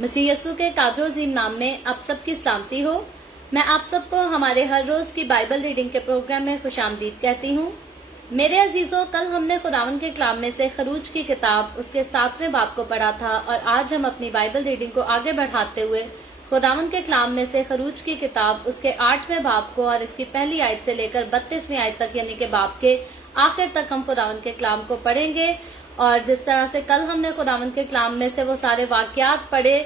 मसीह यस्सु के कादर अजीम नाम में आप सबकी सलामती हो। मैं आप सबको हमारे हर रोज की बाइबल रीडिंग के प्रोग्राम में खुशामदीद कहती हूँ। मेरे अजीजों, कल हमने खुदावन के कलाम में से खरूज की किताब उसके 7वें बाब को पढ़ा था और आज हम अपनी बाइबल रीडिंग को आगे बढ़ाते हुए खुदावन के कलाम में से खरूज की किताब उसके 8वें बाब को और इसकी पहली आयत से लेकर 32वीं आयत तक यानी कि बाब के आखिर तक हम खुदावन के कलाम को पढ़ेंगे। और जिस तरह से कल हमने खुदावन के कलाम में से वो सारे वाकयात पढ़े,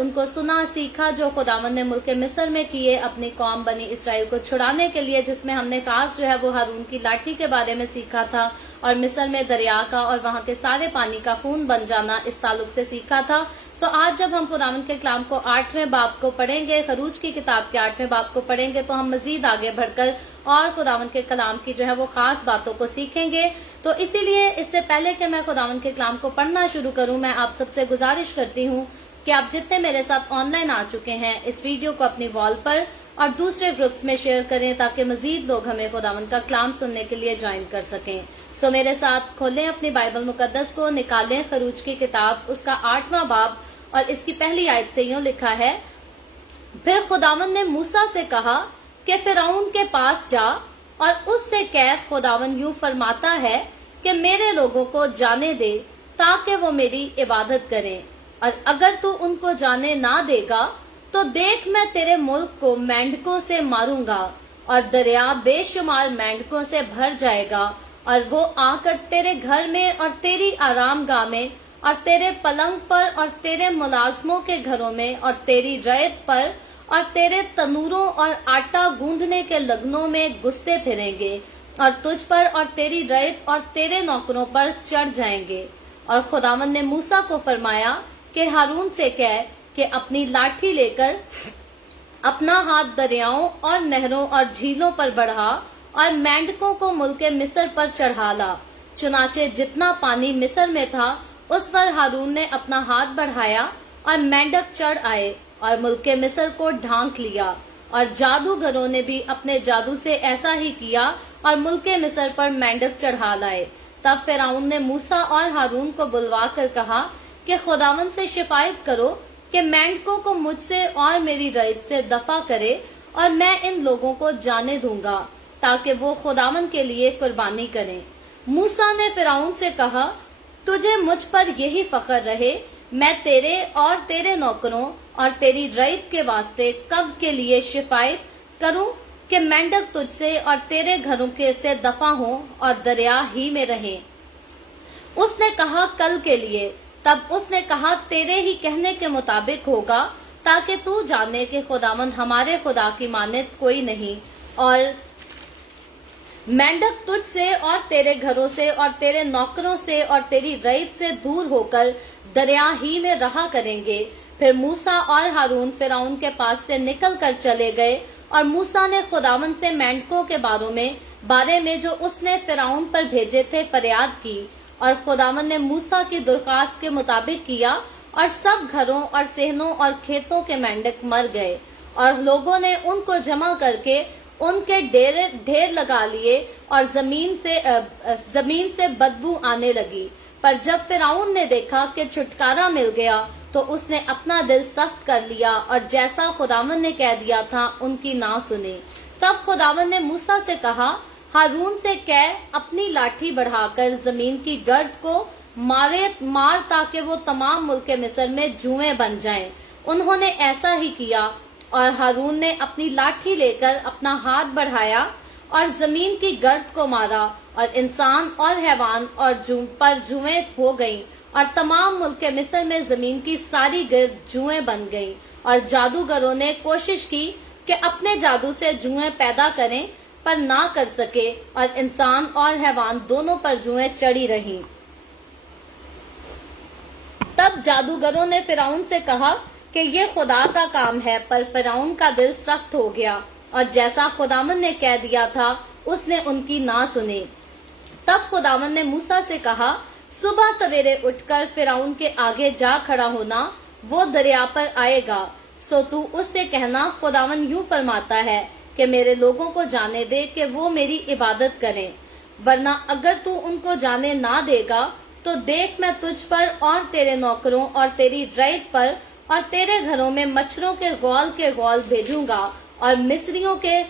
उनको सुना सीखा जो खुदावन ने मुल्क मिस्र में किए अपनी कौम बनी इसराइल को छुड़ाने के लिए, जिसमें हमने खास जो है वो हारून की लाठी के बारे में सीखा था और मिस्र में दरिया का और वहां के सारे पानी का खून बन जाना इस ताल्लुक से सीखा था। सो आज जब हम खुदावन के कलाम को 8वें बाब को पढ़ेंगे, खरूज की किताब के 8वें बाब को पढ़ेंगे, तो हम मजीद आगे बढ़कर और खुदावन के कलाम की जो है वो खास बातों को सीखेंगे। तो इसीलिए इससे पहले कि मैं खुदावन के कलाम को पढ़ना शुरू करूं, मैं आप सबसे गुजारिश करती हूं कि आप जितने मेरे साथ ऑनलाइन आ चुके हैं इस वीडियो को अपनी वॉल पर और दूसरे ग्रुप्स में शेयर करें ताकि मजीद लोग हमें खुदावन का कलाम सुनने के लिए ज्वाइन कर सकें। सो मेरे साथ खोलें अपनी बाइबल मुकद्दस को, निकालें खरूज की किताब उसका 8वां बाब और इसकी पहली आयत से यूं लिखा है, फिर खुदावन ने मूसा से कहा कि फिरौन के पास जा और उससे कह, खुदावन यूं फरमाता है कि मेरे लोगों को जाने दे ताकि वो मेरी इबादत करें, और अगर तू उनको जाने ना देगा तो देख मैं तेरे मुल्क को मेंढकों से मारूंगा और दरिया बेशुमार मेंढकों से भर जाएगा और वो आकर तेरे घर में और तेरी आरामगाह में और तेरे पलंग पर और तेरे मुलाजमों के घरों में और तेरी रैयत पर और तेरे तनूरों और आटा गूंदने के लगनों में घुसते फिरेंगे और तुझ पर और तेरी रैयत और तेरे नौकरों पर चढ़ जाएंगे। और खुदावन ने मूसा को फरमाया कि हारून से कह कि अपनी लाठी लेकर अपना हाथ दरियाओं और नहरों और झीलों पर बढ़ा और मेंढकों को मुल्के मिस्र पर चढ़ा ला। चुनाचे जितना पानी मिस्र में था उस पर हारून ने अपना हाथ बढ़ाया और मेंढक चढ़ आए और मुल्के मिस्र को ढांक लिया। और जादूगरों ने भी अपने जादू से ऐसा ही किया और मुल्के मिस्र पर मेंढक चढ़ा लाए। तब फिरौन ने मूसा और हारून को बुलवा कर कहा कि खुदावन से शिकायत करो कि मेंढकों को मुझसे और मेरी रैयत से दफा करे और मैं इन लोगों को जाने दूंगा ताकि वो खुदावन के लिए कुर्बानी करें। मूसा ने फिरौन से कहा, तुझे मुझ पर यही फख्र रहे, मैं तेरे और तेरे नौकरों और तेरी रैयत के वास्ते कब के लिए शिकायत करूं कि मेंढक तुझसे और तेरे घरों के से दफा हों और दरिया ही में रहें। उसने कहा, कल के लिए। तब उसने कहा, तेरे ही कहने के मुताबिक होगा ताकि तू जाने कि खुदावन हमारे खुदा की मानद कोई नहीं और मेंढक तुझसे और तेरे घरों से और तेरे नौकरों से और तेरी रैयत से दूर होकर दरिया ही में रहा करेंगे। फिर मूसा और हारून फिरौन के पास से निकल कर चले गए और मूसा ने खुदावन से मेंढकों के बारे में जो उसने फिरौन पर भेजे थे फरियाद की, और खुदावन ने मूसा की दरख्वास्त के मुताबिक किया और सब घरों और सेहनों और खेतों के मेंढक मर गए और लोगों ने उनको जमा करके उनके ढेर लगा लिए और जमीन से बदबू आने लगी। पर जब फिरौन ने देखा कि छुटकारा मिल गया तो उसने अपना दिल सख्त कर लिया और जैसा खुदावन ने कह दिया था उनकी ना सुनी। तब खुदावन ने मूसा से कहा, हारून से कह अपनी लाठी बढ़ाकर जमीन की गर्द को मार ताकि वो तमाम मुल्के मिस्र में जुएं बन जाएं। उन्होंने ऐसा ही किया और हारून ने अपनी लाठी लेकर अपना हाथ बढ़ाया और जमीन की गर्द को मारा और इंसान और हैवान और पर जुएं हो गईं और तमाम मुल्के मिस्र में जमीन की सारी गर्द जुएं बन गईं। और जादूगरों ने कोशिश की कि अपने जादू से जुएं पैदा करें पर ना कर सके और इंसान और हैवान दोनों पर जुएं चढ़ी रहीं। तब जादूगरों ने फिरौन से कहा कि ये खुदा का काम है, पर फिरौन का दिल सख्त हो गया और जैसा खुदावन ने कह दिया था उसने उनकी ना सुनी। तब खुदावन ने मूसा से कहा, सुबह सवेरे उठकर फिरौन के आगे जा खड़ा होना, वो दरिया पर आएगा। सो तू उससे कहना, खुदावन यूं फरमाता है कि मेरे लोगों को जाने दे कि वो मेरी इबादत करें, वरना अगर तू उनको जाने ना देगा तो देख मैं तुझ पर और तेरे नौकरों और तेरी रैयत पर और तेरे घरों में मच्छरों के गौल भेजूंगा और मिस्रियों के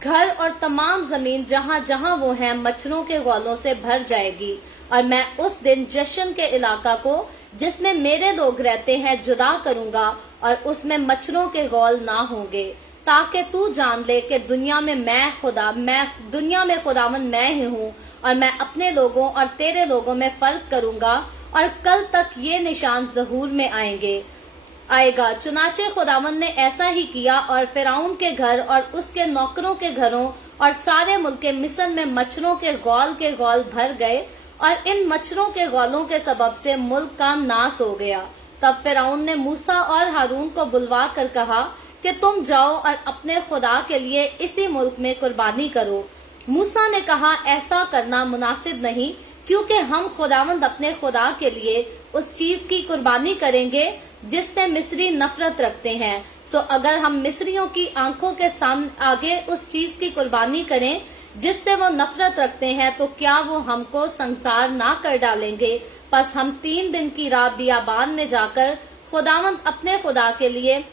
घर और तमाम जमीन जहाँ जहाँ वो हैं मच्छरों के गौलों से भर जाएगी। और मैं उस दिन जश्न के इलाका को जिसमें मेरे लोग रहते हैं जुदा करूंगा और उसमें मच्छरों के गौल ना होंगे, ताकि तू जान ले कि दुनिया में खुदावंद मैं ही हूँ और मैं अपने लोगों और तेरे लोगों में फर्क करूंगा और कल तक ये निशान ज़हूर में आएगा। चुनाचे खुदावंद ने ऐसा ही किया और फिरौन के घर और उसके नौकरों के घरों और सारे मुल्क मिस्र में मच्छरों के गौल भर गए और इन मच्छरों के गौलों के सबब से मुल्क का नाश हो गया। तब फिरौन ने मूसा और हारून को बुलवा कर कहा कि तुम जाओ और अपने खुदा के लिए इसी मुल्क में कुर्बानी करो। मूसा ने कहा, ऐसा करना मुनासिब नहीं, क्योंकि हम खुदावंद अपने खुदा के लिए उस चीज की कुर्बानी करेंगे जिससे मिस्री नफरत रखते हैं। सो अगर हम मिस्रियों की आंखों के सामने आगे उस चीज की कुर्बानी करें जिससे वो नफरत रखते हैं, तो क्या वो हमको संसार ना कर डालेंगे? बस हम 3 दिन की रात बियाबान में जाकर खुदावंद अपने खुदा के लिए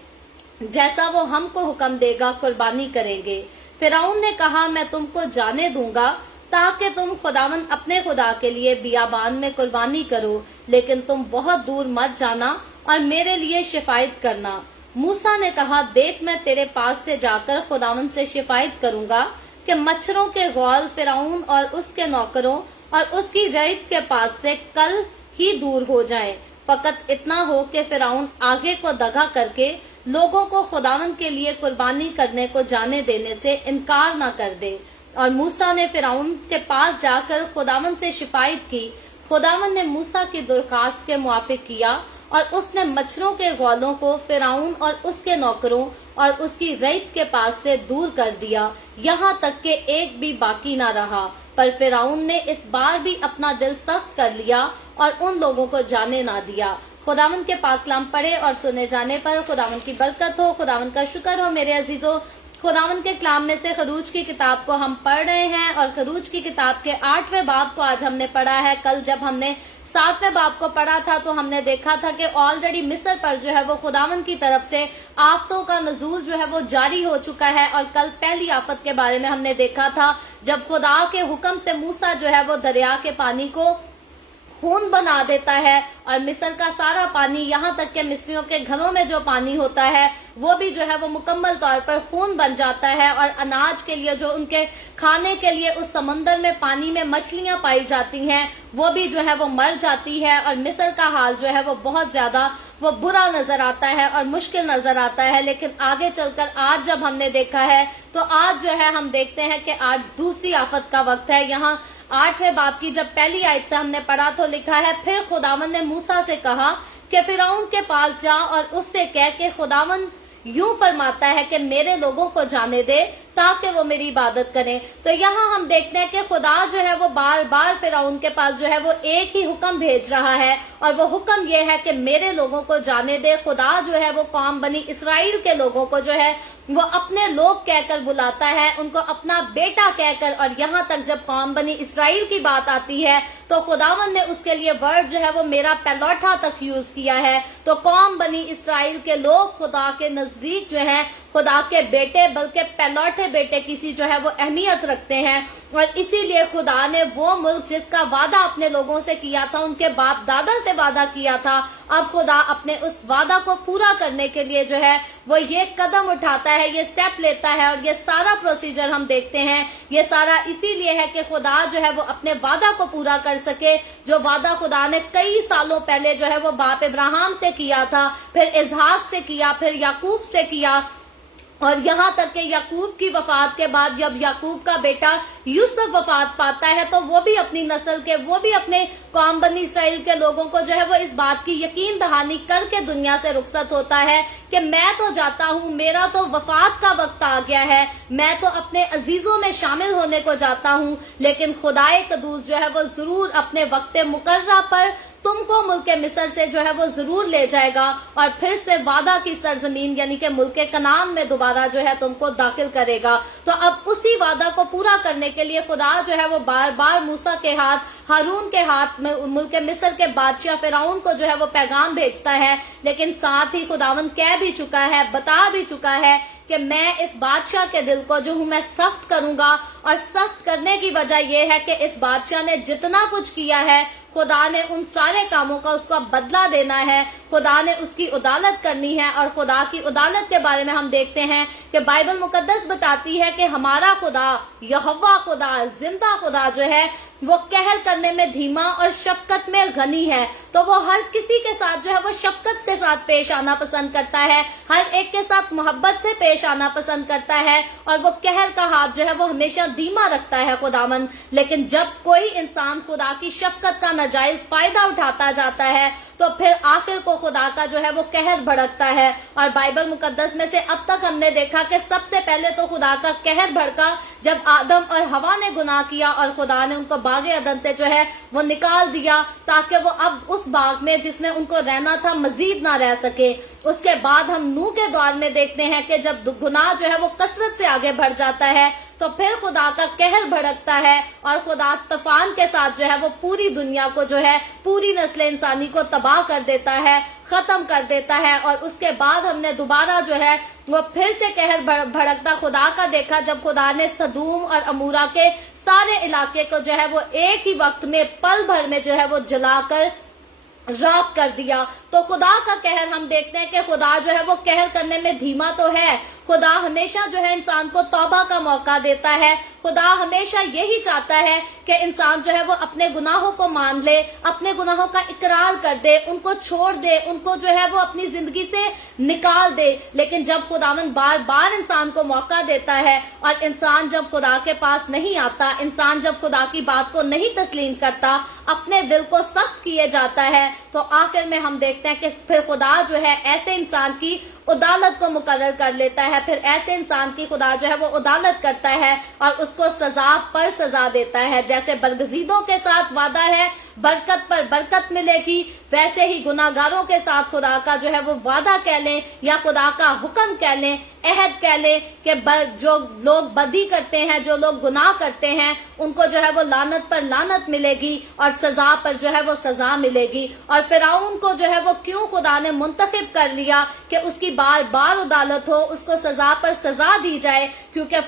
जैसा वो हमको हुक्म देगा कुर्बानी करेंगे। फिरौन ने कहा, मैं तुमको जाने दूंगा ताकि तुम खुदावंद अपने खुदा के लिए बियाबान में कुर्बानी करो, लेकिन तुम बहुत दूर मत जाना और मेरे लिए शिफायत करना। मूसा ने कहा, देख मैं तेरे पास से जाकर खुदावंद से शिफायत करूंगा कि मच्छरों के गौल फिरौन और उसके नौकरों और उसकी रईत के पास से कल ही दूर हो जाएं। फकत इतना हो कि फिरौन आगे को दगा करके लोगों को खुदावंद के लिए कुर्बानी करने को जाने देने से इनकार न कर दे। और मूसा ने फिरौन के पास जाकर खुदावंद से शिफायत की। खुदावंद ने मूसा की दरखास्त के मुआफिक किया और उसने मच्छरों के गौलों को फिरौन और उसके नौकरों और उसकी रईत के पास से दूर कर दिया, यहाँ तक कि एक भी बाकी न रहा। पर फिरौन ने इस बार भी अपना दिल सख्त कर लिया और उन लोगों को जाने ना दिया। खुदावंद के पाक कलाम पढ़े और सुने जाने पर खुदावंद की बरकत हो। खुदावंद का शुक्र हो। मेरे अजीजों, खुदावंद के कलाम में से खरूज की किताब को हम पढ़ रहे हैं और खरूज की किताब के 8वें बाब को आज हमने पढ़ा है। कल जब हमने 7वें बाब को पढ़ा था तो हमने देखा था कि ऑलरेडी मिस्र पर जो है वो खुदावंद की तरफ से आफतों का नजूल जो है वो जारी हो चुका है। और कल पहली आफत के बारे में हमने देखा था जब खुदा के हुक्म से मूसा जो है वो दरिया के पानी को खून बना देता है और मिस्र का सारा पानी, यहाँ तक के मिस्रियों के घरों में जो पानी होता है वो भी जो है वो मुकम्मल तौर पर खून बन जाता है। और अनाज के लिए जो उनके खाने के लिए उस समंदर में पानी में मछलियां पाई जाती हैं वो भी जो है वो मर जाती है। और मिस्र का हाल जो है वो बहुत ज्यादा वो बुरा नजर आता है और मुश्किल नजर आता है। लेकिन आगे चलकर आज जब हमने देखा है तो आज जो है हम देखते हैं कि आज दूसरी आफत का वक्त है। यहाँ 8वें बाब की जब पहली आयत से हमने पढ़ा तो लिखा है, फिर खुदावंद ने मूसा से कहा कि फिरौन के पास जा और उससे कह के खुदावंद यूं फरमाता है कि मेरे लोगों को जाने दे ताकि वो मेरी इबादत करें। तो यहाँ हम देखते हैं कि खुदा जो है वो बार बार फिरौन के पास जो है वो एक ही हुक्म भेज रहा है और वो हुक्म ये है कि मेरे लोगों को जाने दे। खुदा जो है वो कौम बनी इसराइल के लोगों को जो है वो अपने लोग कहकर बुलाता है, उनको अपना बेटा कहकर। और यहाँ तक जब कौम बनी इसराइल की बात आती है तो खुदावंद ने उसके लिए वर्ड जो है वो मेरा पैलौठा तक यूज किया है। तो कौम बनी इसराइल के लोग खुदा के नजदीक जो है खुदा के बेटे, बल्कि पैलौठे बेटे किसी जो है वो अहमियत रखते हैं। और इसीलिए खुदा ने वो मुल्क जिसका वादा अपने लोगों से किया था, उनके बाप दादा से वादा किया था, अब खुदा अपने उस वादा को पूरा करने के लिए जो है वो ये कदम उठाता है, ये स्टेप लेता है। और ये सारा प्रोसीजर हम देखते हैं, ये सारा इसीलिए है कि खुदा जो है वो अपने वादा को पूरा कर सके, जो वादा खुदा ने कई सालों पहले जो है वो बाप इब्राहिम से किया था, फिर इसहाक से किया, फिर याकूब से किया। और यहाँ तक कि याकूब की वफात के बाद जब याकूब का बेटा यूसुफ वफात पाता है तो वो भी अपनी नस्ल के, वो भी अपने कौम बनी इसराइल के लोगों को जो है वो इस बात की यकीन दहानी करके दुनिया से रुखसत होता है कि मैं तो जाता हूँ, मेरा तो वफात का वक्त आ गया है, मैं तो अपने अजीजों में शामिल होने को जाता हूँ, लेकिन खुदाए कदूस जो है वो जरूर अपने वक्त मुकर्रा पर तुमको मुल्क मिस्र से जो है वो जरूर ले जाएगा और फिर से वादा की सरजमीन यानी कि मुल्क कनान में दोबारा जो है तुमको दाखिल करेगा। तो अब उसी वादा को पूरा करने के लिए खुदा जो है वो बार बार मूसा के हाथ हारून के हाथ में मुल्क मिस्र के बादशाह फिरौन को जो है वो पैगाम भेजता है, लेकिन साथ ही खुदावंद कह भी चुका है, बता भी चुका है कि मैं इस बादशाह के दिल को जो हूं मैं सख्त करूंगा। और सख्त करने की वजह यह है कि इस बादशाह ने जितना कुछ किया है, खुदा ने उन सारे कामों का उसको बदला देना है, खुदा ने उसकी उदालत करनी है। और खुदा की उदालत के बारे में हम देखते हैं कि बाइबल मुकद्दस बताती है कि हमारा खुदा, यहोवा खुदा, जिंदा खुदा जो है वो कहर करने में धीमा और शफकत में गनी है। तो वो हर किसी के साथ जो है वो शफकत के साथ पेश आना पसंद करता है, हर एक के साथ मोहब्बत से पेश आना पसंद करता है, और वो कहर का हाथ जो है वो हमेशा धीमा रखता है खुदावंद। लेकिन जब कोई इंसान खुदा की शफकत का नाजायज फायदा उठाता जाता है तो फिर आखिर को खुदा का जो है वो कहर भड़कता है। और बाइबल मुकद्दस में से अब तक हमने देखा कि सबसे पहले तो खुदा का कहर भड़का जब आदम और हवा ने गुनाह किया और खुदा ने उनको बागे अदन से जो है वो निकाल दिया, ताकि वो अब उस बाग में जिसमें उनको रहना था मजीद ना रह सके। उसके बाद हम नूह के दौर में देखते हैं कि जब गुनाह जो है वो कसरत से आगे बढ़ जाता है तो फिर खुदा का कहर भड़कता है और खुदा तूफान के साथ जो है वो पूरी दुनिया को जो है, पूरी नस्ल इंसानी को तबाह कर देता है, खत्म कर देता है। और उसके बाद हमने दोबारा जो है वो फिर से कहर भड़कता खुदा का देखा जब खुदा ने सदूम और अमूरा के सारे इलाके को जो है वो एक ही वक्त में पल भर में जो है वो जलाकर राख कर दिया। तो खुदा का कहर हम देखते हैं कि खुदा जो है वो कहर करने में धीमा तो है, खुदा हमेशा जो है इंसान को तौबा का मौका देता है। खुदा हमेशा यही चाहता है कि इंसान जो है वो अपने गुनाहों को मान ले, अपने गुनाहों का इकरार कर दे, उनको छोड़ दे, उनको जो है वो अपनी जिंदगी से निकाल दे। लेकिन जब खुदावंद बार बार इंसान को मौका देता है और इंसान जब खुदा के पास नहीं आता, इंसान जब खुदा की बात को नहीं तस्लीम करता, अपने दिल को सख्त किए जाता है, तो आखिर में हम देखते हैं कि फिर खुदा जो है ऐसे इंसान की उदालत को मुकर्रर कर लेता है। फिर ऐसे इंसान की खुदा जो है वो उदालत करता है और उसको सजा पर सजा देता है। जैसे बरगजीदों के साथ वादा है बरकत पर बरकत मिलेगी, वैसे ही गुनाहगारों के साथ खुदा का जो है वो वादा कह लें या खुदा का हुक्म कह लें, अहद कह लें कि जो लोग बदी करते हैं, जो लोग गुनाह करते हैं, उनको जो है वो लानत पर लानत मिलेगी और सजा पर जो है वो सजा मिलेगी। और फिरौन को जो है वो क्यों खुदा ने मुंतखब कर लिया कि उसकी बार बार उदालत हो, उसको सजा पर सजा दी जाए, क्योंकि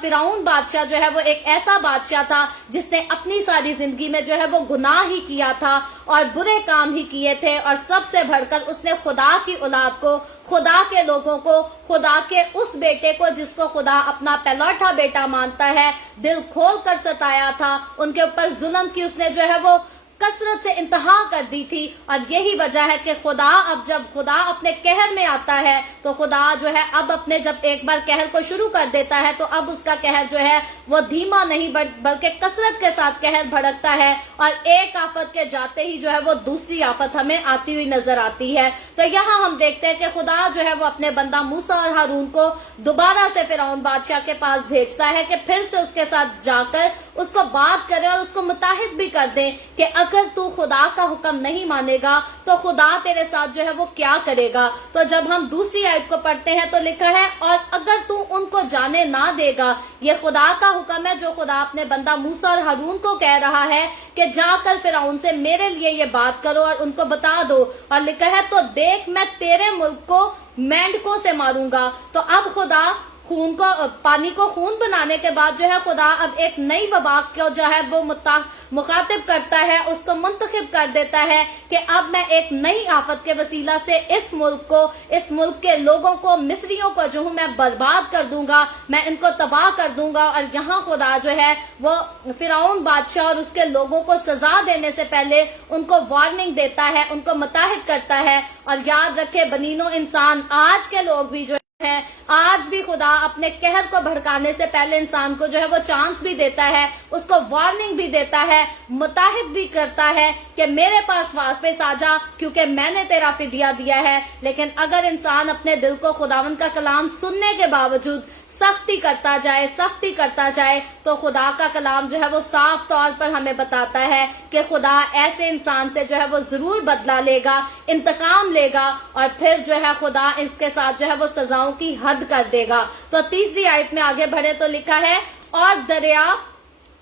फिरौन बादशाह जो है वो एक ऐसा बादशाह था जिसने अपनी सारी जिंदगी में जो है वो गुनाह ही किया था और बुरे काम ही किए थे। और सबसे बढ़कर उसने खुदा की औलाद को, खुदा के लोगों को, खुदा के उस बेटे को जिसको खुदा अपना पहलौठा बेटा मानता है, दिल खोल कर सताया था, उनके ऊपर जुल्म की उसने जो है वो कसरत से इंतहा कर दी थी। और यही वजह है कि खुदा अब जब खुदा अपने कहर में आता है तो खुदा जो है अब अपने जब एक बार कहर को शुरू कर देता है तो अब उसका कहर जो है वो धीमा नहीं बल्कि कसरत के साथ कहर भड़कता है और एक आफत के जाते ही जो है वो दूसरी आफत हमें आती हुई नजर आती है। तो यहाँ हम देखते हैं कि खुदा जो है वो अपने बंदा मूसा और हारून को दोबारा से फिरौन बादशाह के पास भेजता है कि फिर से उसके साथ जाकर उसको बात करे और उसको मुताहिद भी कर दे कि अगर तू खुदा का हुक्म नहीं मानेगा तो खुदा तेरे साथ जो है वो क्या करेगा। तो जब हम दूसरी आयत को पढ़ते हैं तो लिखा है, और अगर तू उनको जाने ना देगा, ये खुदा का हुक्म है जो खुदा अपने बंदा मूसा और हारून को कह रहा है कि जाकर फिरौन से मेरे लिए ये बात करो और उनको बता दो। और लिखा है, तो देख मैं तेरे मुल्क को मेंढकों से मारूंगा। तो अब खुदा खून को, पानी को खून बनाने के बाद जो है खुदा अब एक नई वबा को जो है वो मुखातिब करता है, उसको मुंतखब कर देता है कि अब मैं एक नई आफत के वसीला से इस मुल्क को, इस मुल्क के लोगों को, मिस्रियों को जो हूँ मैं बर्बाद कर दूंगा, मैं इनको तबाह कर दूंगा। और यहाँ खुदा जो है वो फिरौन बादशाह और उसके लोगों को सजा देने से पहले उनको वार्निंग देता है, उनको मुताहिद करता है। और याद रखे बनीनो इंसान, आज के लोग भी जो है, आज भी खुदा अपने कहर को भड़काने से पहले इंसान को जो है वो चांस भी देता है, उसको वार्निंग भी देता है, मुताहिद भी करता है कि मेरे पास वापस आ जा क्योंकि मैंने तेरा फिदिया दिया है। लेकिन अगर इंसान अपने दिल को खुदावंद का कलाम सुनने के बावजूद सख्ती करता जाए तो खुदा का कलाम जो है वो साफ तौर पर हमें बताता है कि खुदा ऐसे इंसान से जो है वो जरूर बदला लेगा, इंतकाम लेगा और फिर जो है खुदा इसके साथ जो है वो सजाओं की हद कर देगा। तो तीसरी आयत में आगे बढ़े तो लिखा है, और दरिया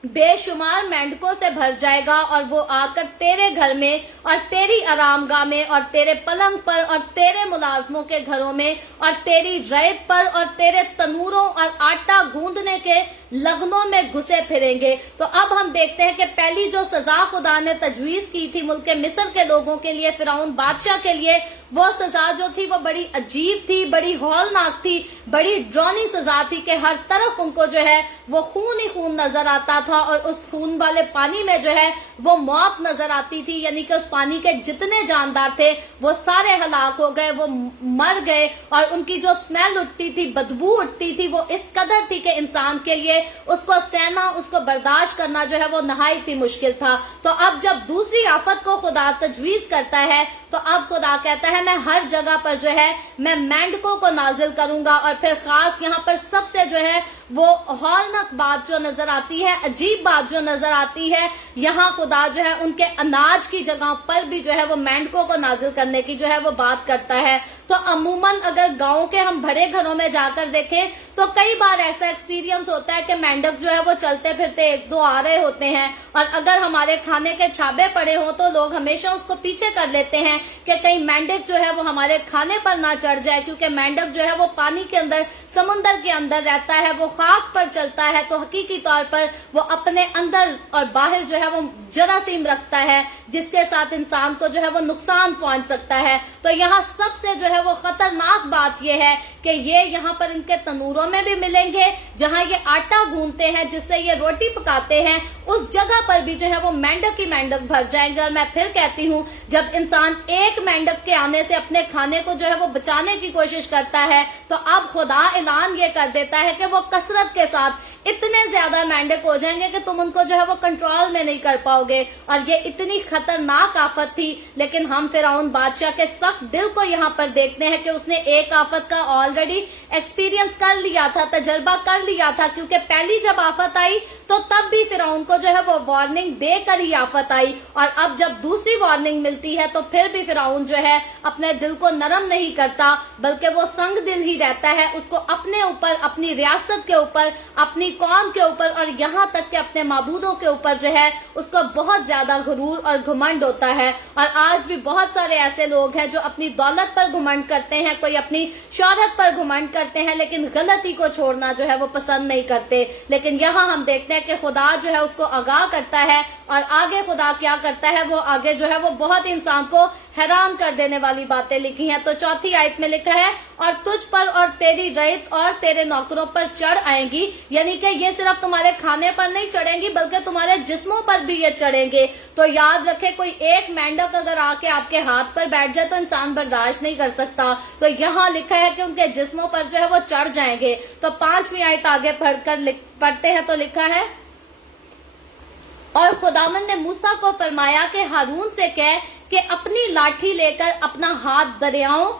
बेशुमार मेंढकों से भर जाएगा और वो आकर तेरे घर में और तेरी आरामगाह में और तेरे पलंग पर और तेरे मुलाजमों के घरों में और तेरी रैत पर और तेरे तनूरों और आटा गूंदने के लगनों में घुसे फिरेंगे। तो अब हम देखते हैं कि पहली जो सजा खुदा ने तजवीज की थी मुल्क मिस्र के लोगों के लिए, फिरौन बादशाह के लिए, वो सजा जो थी वो बड़ी अजीब थी, बड़ी हौलनाक थी, बड़ी ड्रॉनी सजा थी कि हर तरफ उनको जो है वो खून ही खून नजर आता था और उस खून वाले पानी में जो है वो मौत नजर आती थी। यानी कि उस पानी के जितने जानदार थे वो सारे हलाक हो गए, वो मर गए और उनकी जो स्मेल उठती थी, बदबू उठती थी, वो इस कदर थी कि इंसान के लिए उसको सहना, उसको बर्दाश्त करना जो है वो नहायत ही मुश्किल था। तो अब जब दूसरी आफत को खुदा तजवीज करता है तो अब खुदा कहता है मैं हर जगह पर जो है मैं मेंढकों को नाजिल करूंगा। और फिर खास यहाँ पर सबसे जो है वो हौलनाक बात जो नजर आती है, अजीब बात जो नजर आती है, यहाँ खुदा जो है उनके अनाज की जगह पर भी जो है वो मेंढकों को नाजिल करने की जो है वो बात करता है। तो अमूमन अगर गांव के हम बड़े घरों में जाकर देखें तो कई बार ऐसा एक्सपीरियंस होता है कि मेंढक जो है वो चलते फिरते एक दो आ रहे होते हैं और अगर हमारे खाने के छाबे पड़े हों तो लोग हमेशा उसको पीछे कर लेते हैं कि कहीं मेंढक जो है वो हमारे खाने पर ना चढ़ जाए, क्योंकि मेंढक जो है वो पानी के अंदर, समुंदर के अंदर रहता है, वो खाक पर चलता है, तो हकीकी तौर पर वो अपने अंदर और बाहर जो है वो जरासीम रखता है जिसके साथ इंसान को जो है वो नुकसान पहुंच सकता है। तो यहाँ सबसे जो है वो खतरनाक बात यह है कि ये यहाँ पर इनके तनूरों में भी मिलेंगे, जहाँ ये आटा गूंथते हैं जिससे ये रोटी पकाते हैं, उस जगह पर भी जो है वो मेंढक ही मेंढक भर जाएंगे। और मैं फिर कहती हूँ, जब इंसान एक मेंढक के आने से अपने खाने को जो है वो बचाने की कोशिश करता है तो अब खुदा ऐलान ये कर देता है कि वो कसरत के साथ इतने ज्यादा मेंढक हो जाएंगे कि तुम उनको जो है वो कंट्रोल में नहीं कर पाओगे। और ये इतनी खतरनाक आफत थी, लेकिन हम फिरौन बादशाह के सख्त दिल को यहाँ पर देखते हैं कि उसने एक आफत का ऑलरेडी एक्सपीरियंस कर लिया था, तजर्बा कर लिया था, क्योंकि पहली जब आफत आई तो तब भी फिरौन को जो है वो वार्निंग देकर ही आफत आई, और अब जब दूसरी वार्निंग मिलती है तो फिर भी फिरौन जो है अपने दिल को नरम नहीं करता, बल्कि वो संग दिल ही रहता है। उसको अपने ऊपर, अपनी रियासत के ऊपर, अपनी कौम के ऊपर और यहाँ तक कि अपने माबूदों के ऊपर जो है उसको बहुत ज्यादा गुरूर और घुमंड होता है। और आज भी बहुत सारे ऐसे लोग हैं जो अपनी दौलत पर घुमंड करते हैं, कोई अपनी शोहरत पर घुमंड करते हैं, लेकिन गलती को छोड़ना जो है वो पसंद नहीं करते। लेकिन यहाँ हम देखते हैं कि खुदा जो है उसको आगाह करता है, और आगे खुदा क्या करता है, वो आगे जो है वो बहुत इंसान को हैरान कर देने वाली बातें लिखी हैं। तो चौथी आयत में लिखा है, और तुझ पर और तेरी रैत और तेरे नौकरों पर चढ़ आएंगी, यानी कि ये सिर्फ तुम्हारे खाने पर नहीं चढ़ेंगी बल्कि तुम्हारे जिस्मों पर भी ये चढ़ेंगे। तो याद रखे, कोई एक मेंढक अगर आके आपके हाथ पर बैठ जाए तो इंसान बर्दाश्त नहीं कर सकता। तो यहाँ लिखा है कि उनके जिस्मों पर जो है वो चढ़ जाएंगे। तो 5वीं आयत आगे पढ़ते हैं तो लिखा है, और खुदावंद ने मूसा को फरमाया कि हारून से कह कि अपनी लाठी लेकर अपना हाथ दरियाओं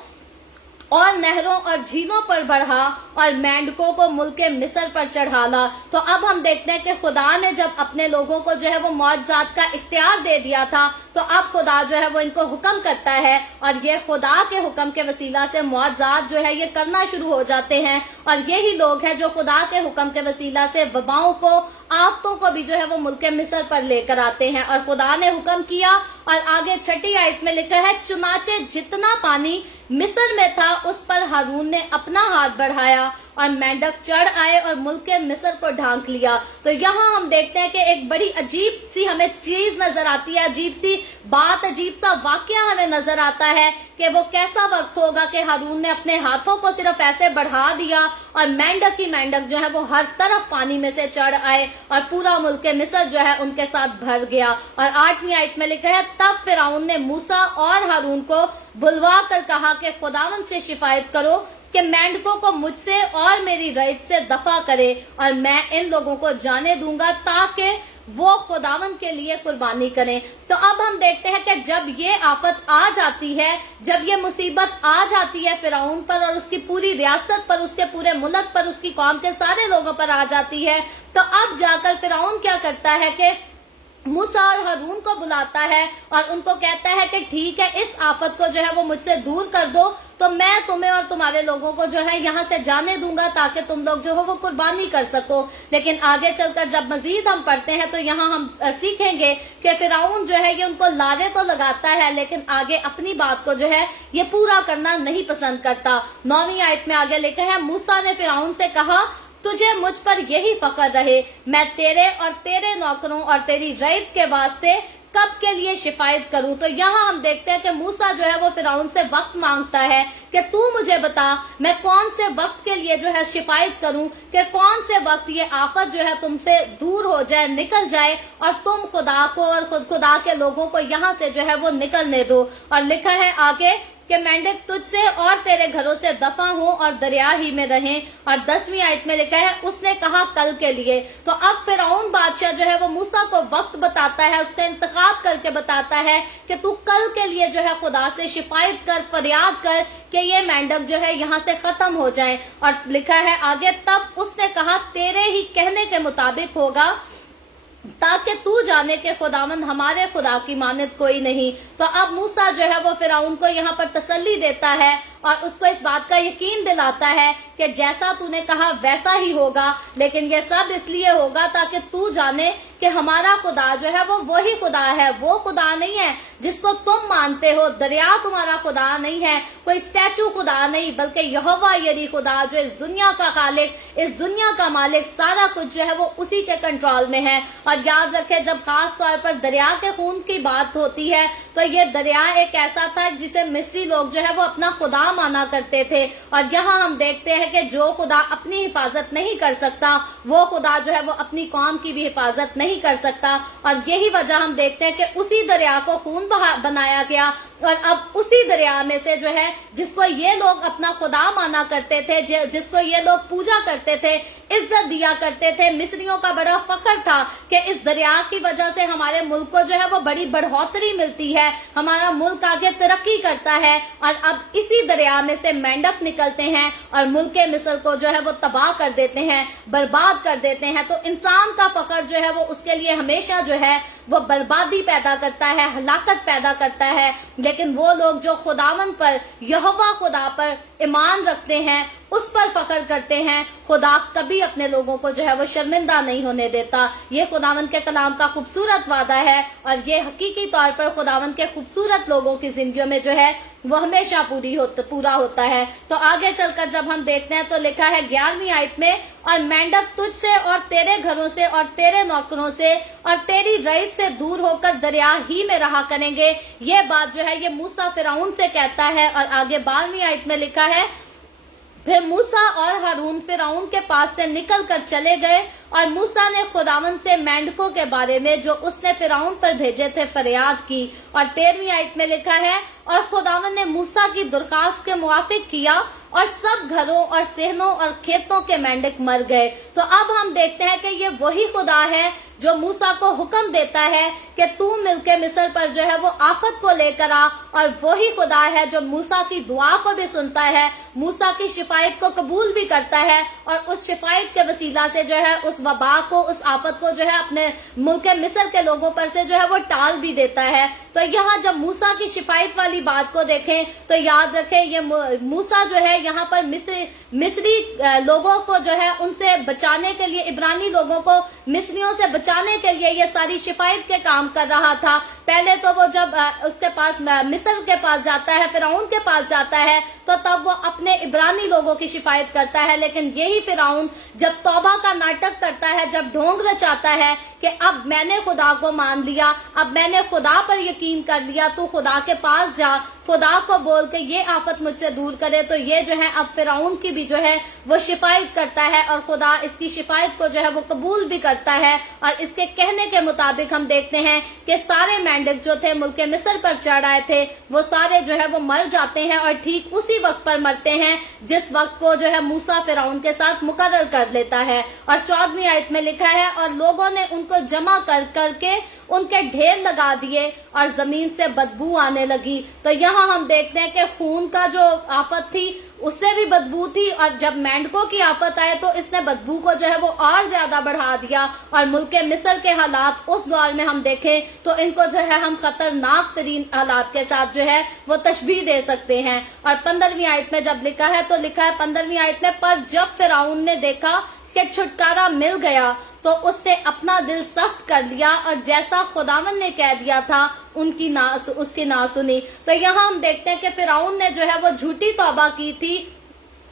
और नहरों और झीलों पर बढ़ा और मेंढकों को मुल्क मिस्र पर चढ़ाला। तो अब हम देखते हैं कि खुदा ने जब अपने लोगों को जो है वो मौजज़ात का इख्तियार दे दिया था, तो अब खुदा जो है वो इनको हुक्म करता है, और ये खुदा के हुक्म के वसीला से मौजज़ात जो है ये करना शुरू हो जाते हैं। और यही लोग हैं जो खुदा के हुक्म के वसीला से वबाओं को, आफतों को भी जो है वो मुल्क मिस्र पर लेकर आते हैं। और खुदा ने हुक्म किया, और आगे 6ठी आयत में लिखा है, चुनाचे जितना पानी मिस्र में था उस पर हारून ने अपना हाथ बढ़ाया और मेंढक चढ़ आए और मुल्क मिस्र को ढांक लिया। तो यहाँ हम देखते हैं कि एक बड़ी अजीब सी हमें चीज नजर आती है, अजीब सी बात, अजीब सा वाकया हमें नजर आता है कि वो कैसा वक्त होगा कि हारून ने अपने हाथों को सिर्फ ऐसे बढ़ा दिया और मेंढक ही मेंढक जो है वो हर तरफ पानी में से चढ़ आए और पूरा मुल्क मिस्र जो है उनके साथ भर गया। और 8वीं आयत में लिखा है, तब फिरौन ने मूसा और हारून को बुलवा कर कहा कि खुदावंद से शिकायत करो कि मेंढकों को मुझसे और मेरी रैत से दफा करे, और मैं इन लोगों को जाने दूंगा ताकि वो खुदावंद के लिए कुर्बानी करें। तो अब हम देखते हैं कि जब ये आफत आ जाती है, जब ये मुसीबत आ जाती है फिरौन पर और उसकी पूरी रियासत पर, उसके पूरे मुल्क पर, उसकी कौम के सारे लोगों पर आ जाती है, तो अब जाकर फिरौन क्या करता है कि मूसा और हारून को बुलाता है और उनको कहता है कि ठीक है, इस आफत को जो है वो मुझसे दूर कर दो, तो मैं तुम्हें और तुम्हारे लोगों को जो है यहाँ से जाने दूंगा ताकि तुम लोग जो हो वो कुर्बानी कर सको। लेकिन आगे चलकर जब मजीद हम पढ़ते हैं तो यहाँ हम सीखेंगे कि फिरौन जो है ये उनको लारे तो लगाता है लेकिन आगे अपनी बात को जो है ये पूरा करना नहीं पसंद करता। 9वीं आयत में आगे लिखा है, मूसा ने फिरौन से कहा, तुझे मुझ पर यही फख्र रहे, मैं तेरे और तेरे नौकरों और तेरी रईत के वास्ते कब के लिए शिफायत करूं। तो यहाँ हम देखते हैं कि मूसा जो है वो फिरौन से वक्त मांगता है कि तू मुझे बता मैं कौन से वक्त के लिए जो है शिफायत करूं, कि कौन से वक्त ये आफत जो है तुमसे दूर हो जाए, निकल जाए और तुम खुदा को और खुदा के लोगों को यहाँ से जो है वो निकलने दो। और लिखा है आगे कि मेंढक तुझसे और तेरे घरों से दफा हो और दरिया ही में रहें। और 10वीं आयत में लिखा है, उसने कहा कल के लिए। तो अब फिरौन बादशाह जो है वो मूसा को वक्त बताता है, उससे इंतखाब करके बताता है कि तू कल के लिए जो है खुदा से शिफायत कर, फरियाद कर कि ये मेंढक जो है यहाँ से खत्म हो जाए। और लिखा है आगे, तब उसने कहा तेरे ही कहने के मुताबिक होगा ताकि तू जाने के खुदावंद हमारे खुदा की मानद कोई नहीं। तो अब मूसा जो है वो फिरौन को यहाँ पर तसल्ली देता है और उसको इस बात का यकीन दिलाता है कि जैसा तूने कहा वैसा ही होगा, लेकिन ये सब इसलिए होगा ताकि तू जाने कि हमारा खुदा जो है वो वही खुदा है, वो खुदा नहीं है जिसको तुम मानते हो। दरिया तुम्हारा खुदा नहीं है, कोई स्टैचू खुदा नहीं, बल्कि यहोवा यरी खुदा जो इस दुनिया का खालिक, इस दुनिया का मालिक, सारा कुछ जो है वो उसी के कंट्रोल में है। और याद रखे जब खास तौर पर दरिया के खून की बात होती है तो ये दरिया एक ऐसा था जिसे मिस्री लोग जो है वो अपना खुदा माना करते थे। और यहाँ हम देखते हैं कि जो खुदा अपनी हिफाजत नहीं कर सकता वो खुदा जो है वो अपनी कौम की भी हिफाजत नहीं कर सकता। और यही वजह हम देखते हैं कि उसी दरिया को खून बनाया गया और अब उसी दरिया में से जो है जिसको ये लोग अपना खुदा माना करते थे, जिसको ये लोग पूजा करते थे, इज्जत दिया करते थे, मिस्रियों का बड़ा फख्र था कि इस दरिया की वजह से हमारे मुल्क को जो है वो बड़ी बढ़ोतरी मिलती है, हमारा मुल्क आगे तरक्की करता है। और अब इसी दरिया में से मेंढक निकलते हैं और मुल्क के मिस्र को जो है वो तबाह कर देते हैं, बर्बाद कर देते हैं। तो इंसान का फख्र जो है वो उसके लिए हमेशा जो है वो बर्बादी पैदा करता है, हलाकत पैदा करता है। लेकिन वो लोग जो खुदावन पर, यहोवा खुदा पर ईमान रखते हैं, उस पर फख्र करते हैं, खुदा कभी अपने लोगों को जो है वो शर्मिंदा नहीं होने देता। ये खुदावन के कलाम का खूबसूरत वादा है और ये हकीकी तौर पर खुदावन के खूबसूरत लोगों की जिंदगियों में जो है वो हमेशा पूरा होता है। तो आगे चलकर जब हम देखते हैं तो लिखा है 11वीं आयत में, और मेंढक तुझसे और तेरे घरों से और तेरे नौकरों से और तेरी रईत से दूर होकर दरिया ही में रहा करेंगे। ये बात जो है ये मूसा फिरौन से कहता है। और आगे 12वीं आयत में लिखा है, फिर मूसा और हारून फिरौन के पास से निकल कर चले गए और मूसा ने खुदावन से मेंढकों के बारे में जो उसने फिरौन पर भेजे थे फरियाद की। और 13वीं आयत में लिखा है, और खुदावन ने मूसा की दरखास्त के मुवाफिक किया और सब घरों और सेहनों और खेतों के मेंढक मर गए। तो अब हम देखते हैं कि ये वही खुदा है जो मूसा को हुक्म देता है कि तू मिलके मिस्र पर जो है वो आफत को लेकर आ, और वही खुदा है जो मूसा की दुआ को भी सुनता है, मूसा की शिफायत को कबूल भी करता है और उस शिफायत के वसीला से जो है उस वबा को, उस आफत को जो है अपने मुल्क मिस्र के लोगों पर से जो है वो टाल भी देता है। तो यहाँ जब मूसा की शिफायत वाली बात को देखें तो याद रखें ये मूसा जो है यहाँ पर मिस्री लोगों को जो है उनसे बचाने के लिए, इब्रानी लोगों को मिस्रियों से बचाने के लिए ये सारी शिफायत के काम कर रहा था। पहले तो वो जब उसके पास मिस्र के पास जाता है, फिरौन के पास जाता है, तो तब वो अपने इब्रानी लोगों की शिफायत करता है। लेकिन यही फिरौन जब तौबा का नाटक करता है, जब ढोंग रचाता है कि अब मैंने खुदा को मान लिया, अब मैंने खुदा पर यकीन कर लिया, तू खुदा के पास जा, खुदा को बोल के ये आफत मुझसे दूर करे, तो ये जो है अब फिरौन की भी जो है वो शिफायत करता है और खुदा इसकी शिफायत को जो है वो कबूल भी करता है। और इसके कहने के मुताबिक हम देखते हैं कि सारे मेंढक जो थे मुल्क मिस्र पर चढ़ आए थे वो सारे जो है वो मर जाते हैं और ठीक उसी वक्त पर मरते हैं जिस वक्त को जो है मूसा फिरौन के साथ मुकर्रर कर लेता है। और 14वीं आयत में लिखा है, और लोगों ने उनको जमा करके उनके ढेर लगा दिए और जमीन से बदबू आने लगी। तो यहाँ हम देखते हैं कि खून का जो आफत थी उससे भी बदबू थी, और जब मेंढकों की आफत आए तो इसने बदबू को जो है वो और ज्यादा बढ़ा दिया। और मुल्क मिस्र के हालात उस दौर में हम देखें तो इनको जो है हम खतरनाक तरीन हालात के साथ जो है वो तशबीह दे सकते हैं। और 15वीं आयत में जब लिखा है तो लिखा है 15वीं आयत में, पर जब फिरौन ने देखा कि छुटकारा मिल गया तो उसने अपना दिल सख्त कर लिया, और जैसा खुदावन ने कह दिया था उसकी ना सुनी। तो यहाँ हम देखते हैं कि फिरौन ने जो है वो झूठी तौबा की थी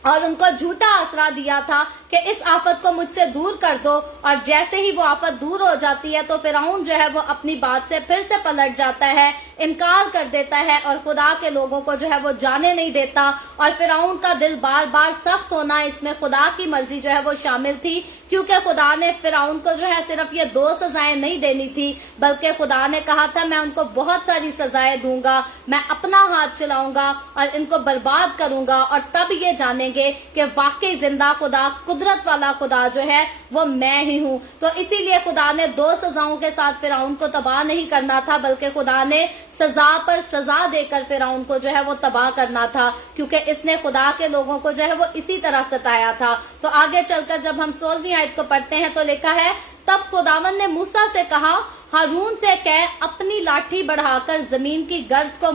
और उनको झूठा आसरा दिया था कि इस आफत को मुझसे दूर कर दो, और जैसे ही वो आफत दूर हो जाती है तो फिरौन जो है वो अपनी बात से फिर से पलट जाता है, इनकार कर देता है और खुदा के लोगों को जो है वो जाने नहीं देता। और फिरौन का दिल बार बार सख्त होना, इसमें खुदा की मर्जी जो है वो शामिल थी, क्योंकि खुदा ने फिरौन को जो है सिर्फ ये 2 सजाएं नहीं देनी थी, बल्कि खुदा ने कहा था मैं उनको बहुत सारी सजाएं दूंगा, मैं अपना हाथ चलाऊंगा और इनको बर्बाद करूंगा, और तब ये जानेंगे कि वाकई जिंदा खुदा, कुदरत वाला खुदा जो है वो मैं ही हूँ। तो इसीलिए खुदा ने 2 सजाओं के साथ फिरौन को तबाह नहीं करना था, बल्कि खुदा ने सजा पर सजा देकर फिरौन को जो है वो तबाह करना था, क्योंकि इसने खुदा के लोगों को जो है वो इसी तरह सताया था। तो आगे चलकर जब हम 16वीं आयत को पढ़ते हैं तो लिखा है, तब खुदावन ने मूसा से कहा, हारून से कह अपनी लाठी बढ़ाकर जमीन की गर्द को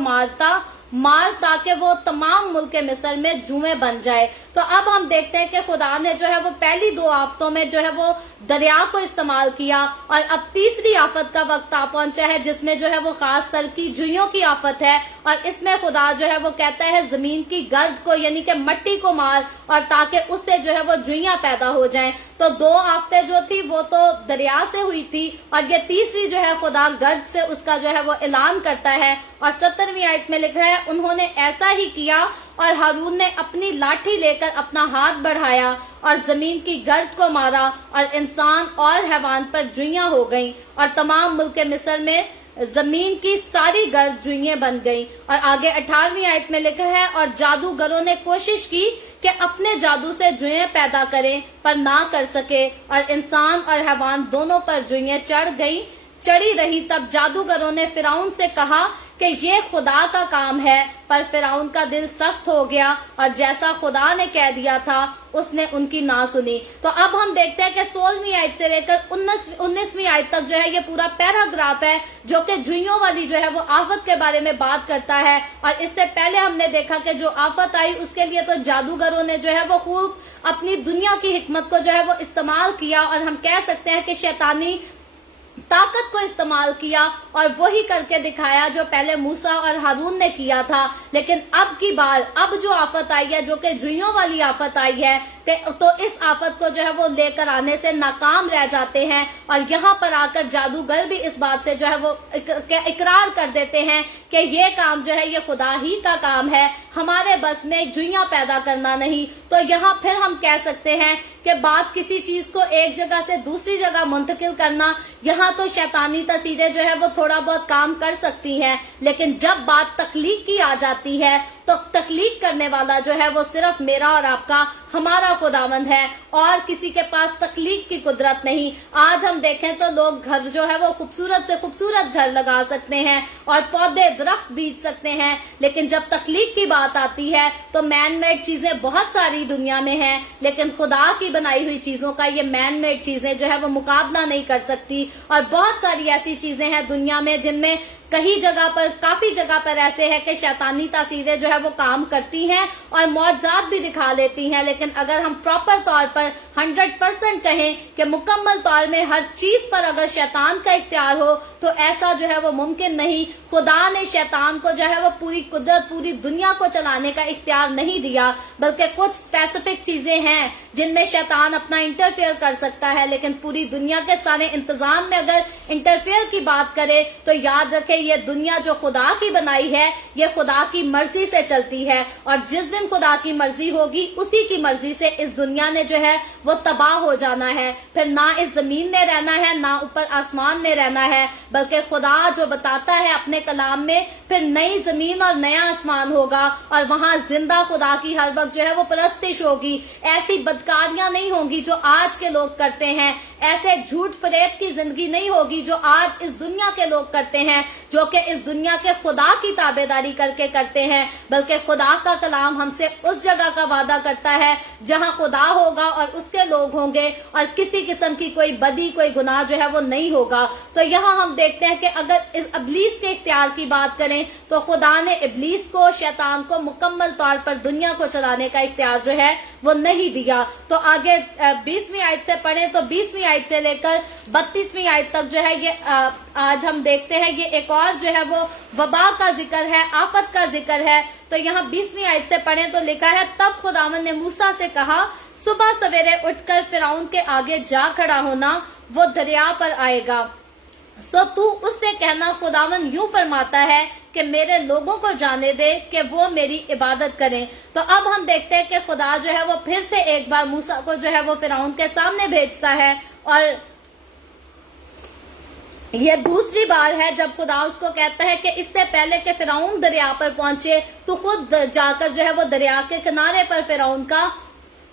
मार ताकि वो तमाम मुल्क मिस्र में जुएं बन जाए। तो अब हम देखते हैं कि खुदा ने जो है वो पहली 2 आफतों में जो है वो दरिया को इस्तेमाल किया, और अब तीसरी आफत का वक्त आ पहुंचा है जिसमें जो है वो खास सर की जुइयों की आफत है, और इसमें खुदा जो है वो कहता है जमीन की गर्द को यानी कि मट्टी को मार, और ताकि उससे जो है वो जुइयां पैदा हो जाएं। तो 2 आफतें जो थी वो तो दरिया से हुई थी, और ये तीसरी जो है खुदा गर्द से उसका जो है वो ऐलान करता है। और 17वीं आयत में लिखा है, उन्होंने ऐसा ही किया और हारून ने अपनी लाठी लेकर अपना हाथ बढ़ाया और जमीन की गर्द को मारा, और इंसान और हैवान पर जुइयां हो गईं, और तमाम मुल्क मिस्र में जमीन की सारी गर्द जुइयां बन गईं। और आगे 18वीं आयत में लिखा है, और जादूगरों ने कोशिश की कि अपने जादू से जुइयां पैदा करें, पर ना कर सके, और इंसान और हैवान दोनों पर जुइयां चढ़ी रही। तब जादूगरों ने फिरौन से कहा कि ये खुदा का काम है, पर फिरौन का दिल सख्त हो गया और जैसा खुदा ने कह दिया था उसने उनकी ना सुनी। तो अब हम देखते हैं कि 16वीं आयत से लेकर 19वीं आयत तक जो है ये पूरा पैराग्राफ है जो कि जुइयों वाली जो है वो आफत के बारे में बात करता है। और इससे पहले हमने देखा कि जो आफत आई उसके लिए तो जादूगरों ने जो है वो खूब अपनी दुनिया की हिकमत को जो है वो इस्तेमाल किया, और हम कह सकते हैं कि शैतानी ताकत को इस्तेमाल किया और वही करके दिखाया जो पहले मूसा और हारून ने किया था। लेकिन अब की बार अब जो आफत आई है जो कि जुइयों वाली आफत आई है, तो इस आफत को जो है वो लेकर आने से नाकाम रह जाते हैं। और यहाँ पर आकर जादूगर भी इस बात से जो है वो इकरार कर देते हैं कि ये काम जो है ये खुदा ही का काम है, हमारे बस में जुइयां पैदा करना नहीं। तो यहाँ फिर हम कह सकते हैं कि बात किसी चीज को एक जगह से दूसरी जगह मुंतकिल करना, यहाँ तो शैतानी तसीरें जो है वो थोड़ा बहुत काम कर सकती हैं, लेकिन जब बात तख्लीक की आ जाती है तो तख्लीक करने वाला जो है वो सिर्फ मेरा और आपका हमारा खुदावंद है, और किसी के पास तख्लीक की कुदरत नहीं। आज हम देखें तो लोग घर जो है वो खूबसूरत से खूबसूरत घर लगा सकते हैं और पौधे दरख्त बीज सकते हैं, लेकिन जब तख्लीक की बात आती है तो मैन मेड चीजें बहुत सारी दुनिया में हैं, लेकिन खुदा की बनाई हुई चीजों का ये मैन मेड चीजें जो है वो मुकाबला नहीं कर सकती। और बहुत सारी ऐसी चीजें हैं दुनिया में जिनमें कहीं जगह पर, काफी जगह पर ऐसे है कि शैतानी तासीरें जो है वो काम करती हैं और मौजज़ात भी दिखा लेती हैं, लेकिन अगर हम प्रॉपर तौर पर 100% कहें कि मुकम्मल तौर में हर चीज पर अगर शैतान का इख्तियार हो तो ऐसा जो है वो मुमकिन नहीं। खुदा ने शैतान को जो है वो पूरी कुदरत, पूरी दुनिया को चलाने का इख्तियार नहीं दिया, बल्कि कुछ स्पेसिफिक चीजें हैं जिनमें शैतान अपना इंटरफेयर कर सकता है। लेकिन पूरी दुनिया के सारे इंतजाम में अगर इंटरफेयर की बात करें तो याद रखें یہ دنیا جو خدا کی بنائی ہے یہ خدا کی مرضی سے چلتی ہے، اور جس دن خدا کی مرضی ہوگی اسی کی مرضی سے اس دنیا نے جو ہے وہ تباہ ہو جانا ہے، پھر نہ اس زمین نے رہنا ہے نہ اوپر آسمان نے رہنا ہے، بلکہ خدا جو بتاتا ہے اپنے کلام میں پھر نئی زمین اور نیا آسمان ہوگا، اور وہاں زندہ خدا کی ہر وقت جو ہے وہ پرستش ہوگی۔ ایسی بدکاریاں نہیں ہوں گی جو آج کے لوگ کرتے ہیں، ایسے جھوٹ فریب کی زندگی نہیں ہوگی جو آج اس دنیا کے لوگ کرتے ہیں، جو کہ اس دنیا کے خدا کی تابعداری کر کے کرتے ہیں، بلکہ خدا کا کلام ہم سے اس جگہ کا وعدہ کرتا ہے جہاں خدا ہوگا اور اس کے لوگ ہوں گے، اور کسی قسم کی کوئی بدی کوئی گناہ جو ہے وہ نہیں ہوگا۔ تو یہاں ہم دیکھتے ہیں کہ اگر ابلیس کے اختیار کی بات کریں تو خدا نے ابلیس کو، شیطان کو مکمل طور پر دنیا کو چلانے کا اختیار جو ہے وہ نہیں دیا۔ تو آگے 20ویں آیت سے پڑھیں تو 20ویں آیت سے لے کر 32ویں آیت تک جو ہے یہ آج ہم دیکھتے ہیں، یہ ایک اور جو ہے وہ وبا کا ذکر ہے، آفت کا ذکر ہے۔ تو یہاں 20ویں آیت سے پڑھیں تو لکھا ہے، تب خداوند نے موسیٰ سے کہا، صبح سویرے اٹھ کر فرعون کے آگے جا کھڑا ہونا، وہ دریا پر آئے گا، سو تو اس سے کہنا، خداوند یوں فرماتا ہے کہ میرے لوگوں کو جانے دے کہ وہ میری عبادت کریں۔ تو اب ہم دیکھتے ہیں کہ خدا جو ہے وہ پھر سے ایک بار موسیٰ کو جو ہے وہ فرعون کے سامنے بھیجتا ہے، اور یہ دوسری بار ہے جب خدا اس کو کہتا ہے کہ اس سے پہلے کہ فرعون دریا پر پہنچے تو خود جا کر جو ہے وہ دریا کے کنارے پر فرعون کا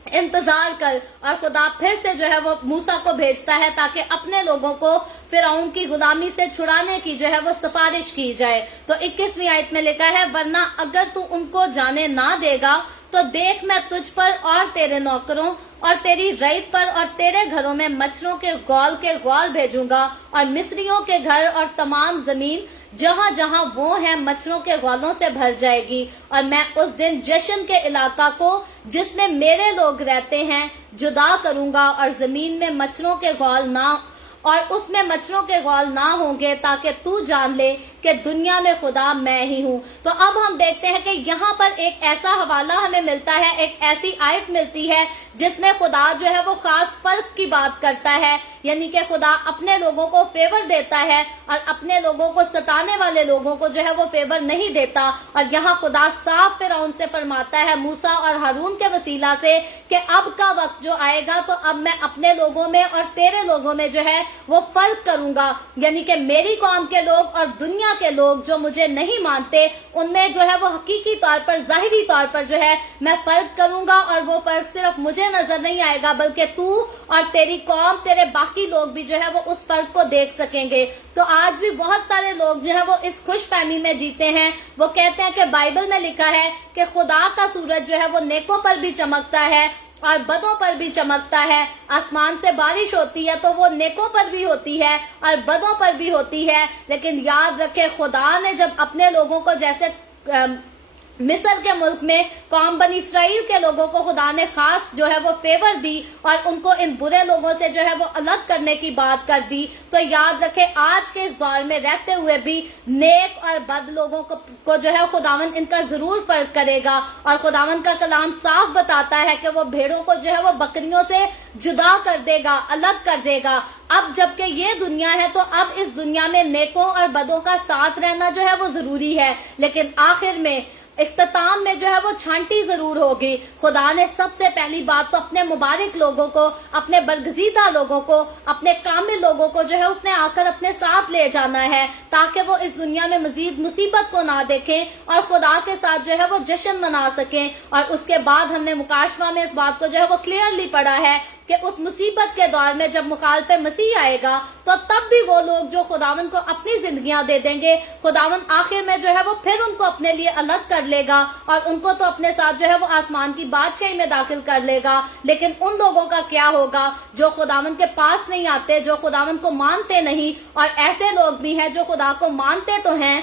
انتظار کر، اور خدا پھر سے جو ہے وہ موسیٰ کو بھیجتا ہے تاکہ اپنے لوگوں کو فرعون کی غلامی سے چھڑانے کی جو ہے وہ سفارش کی جائے۔ تو 21ویں آیت میں لکھا ہے، ورنہ اگر تو ان کو جانے نہ دے گا تو دیکھ میں تجھ پر اور تیرے نوکروں اور تیری رعیت پر اور تیرے گھروں میں مچھروں کے غول بھیجوں گا، اور مصریوں کے گھر اور تمام زمین جہاں جہاں وہ ہیں مچھروں کے غولوں سے بھر جائے گی، اور میں اس دن جشن کے علاقہ کو جس میں میرے لوگ رہتے ہیں جدا کروں گا، اور زمین میں مچھروں کے غول نہ اور اس میں مچھروں کے غول نہ ہوں گے، تاکہ تو جان لے کہ دنیا میں خدا میں ہی ہوں۔ تو اب ہم دیکھتے ہیں کہ یہاں پر ایک ایسا حوالہ ہمیں ملتا ہے، ایک ایسی آیت ملتی ہے جس میں خدا جو ہے وہ خاص فرق کی بات کرتا ہے، یعنی کہ خدا اپنے لوگوں کو فیور دیتا ہے اور اپنے لوگوں کو ستانے والے لوگوں کو جو ہے وہ فیور نہیں دیتا۔ اور یہاں خدا صاف فرعون سے فرماتا ہے موسیٰ اور ہارون کے وسیلہ سے کہ اب کا وقت جو آئے گا تو اب میں اپنے لوگوں میں اور تیرے لوگوں میں جو ہے وہ فرق کروں گا، یعنی کہ میری قوم کے لوگ اور دنیا کے لوگ جو مجھے نہیں مانتے ان میں جو ہے وہ حقیقی طور پر ظاہری طور پر جو ہے میں فرق کروں گا، اور وہ فرق صرف مجھے نظر نہیں آئے گا بلکہ تو اور تیری قوم، تیرے باقی لوگ بھی جو ہے وہ اس فرق کو دیکھ سکیں گے۔ تو آج بھی بہت سارے لوگ جو ہے وہ اس خوش فہمی میں جیتے ہیں، وہ کہتے ہیں کہ بائبل میں لکھا ہے کہ خدا کا سورج جو ہے وہ نیکوں پر بھی چمکتا ہے اور بدوں پر بھی چمکتا ہے، آسمان سے بارش ہوتی ہے تو وہ نیکوں پر بھی ہوتی ہے اور بدوں پر بھی ہوتی ہے، لیکن یاد رکھے خدا نے جب اپنے لوگوں کو جیسے مصر کے ملک میں قوم بنی اسرائیل کے لوگوں کو خدا نے خاص جو ہے وہ فیور دی اور ان کو ان برے لوگوں سے جو ہے وہ الگ کرنے کی بات کر دی، تو یاد رکھے آج کے اس دور میں رہتے ہوئے بھی نیک اور بد لوگوں کو جو ہے خداوند ان کا ضرور فرق کرے گا، اور خداوند کا کلام صاف بتاتا ہے کہ وہ بھیڑوں کو جو ہے وہ بکریوں سے جدا کر دے گا، الگ کر دے گا۔ اب جبکہ یہ دنیا ہے تو اب اس دنیا میں نیکوں اور بدوں کا ساتھ رہنا جو ہے وہ ضروری ہے، لیکن آخر میں اختتام میں جو ہے وہ چھانٹی ضرور ہوگی۔ خدا نے سب سے پہلی بات تو اپنے مبارک لوگوں کو، اپنے برگزیدہ لوگوں کو، اپنے کامل لوگوں کو جو ہے اس نے آ کر اپنے ساتھ لے جانا ہے تاکہ وہ اس دنیا میں مزید مصیبت کو نہ دیکھیں اور خدا کے ساتھ جو ہے وہ جشن منا سکیں۔ اور اس کے بعد ہم نے مکاشفہ میں اس بات کو جو ہے وہ کلیئرلی پڑھا ہے کہ اس مصیبت کے دور میں جب مخالف مسیح آئے گا تو تب بھی وہ لوگ جو خداوند کو اپنی زندگیاں دے دیں گے، خداوند آخر میں جو ہے وہ پھر ان کو اپنے لیے الگ کر لے گا اور ان کو تو اپنے ساتھ جو ہے وہ آسمان کی بادشاہی میں داخل کر لے گا، لیکن ان لوگوں کا کیا ہوگا جو خداوند کے پاس نہیں آتے، جو خداوند کو مانتے نہیں؟ اور ایسے لوگ بھی ہیں جو خدا کو مانتے تو ہیں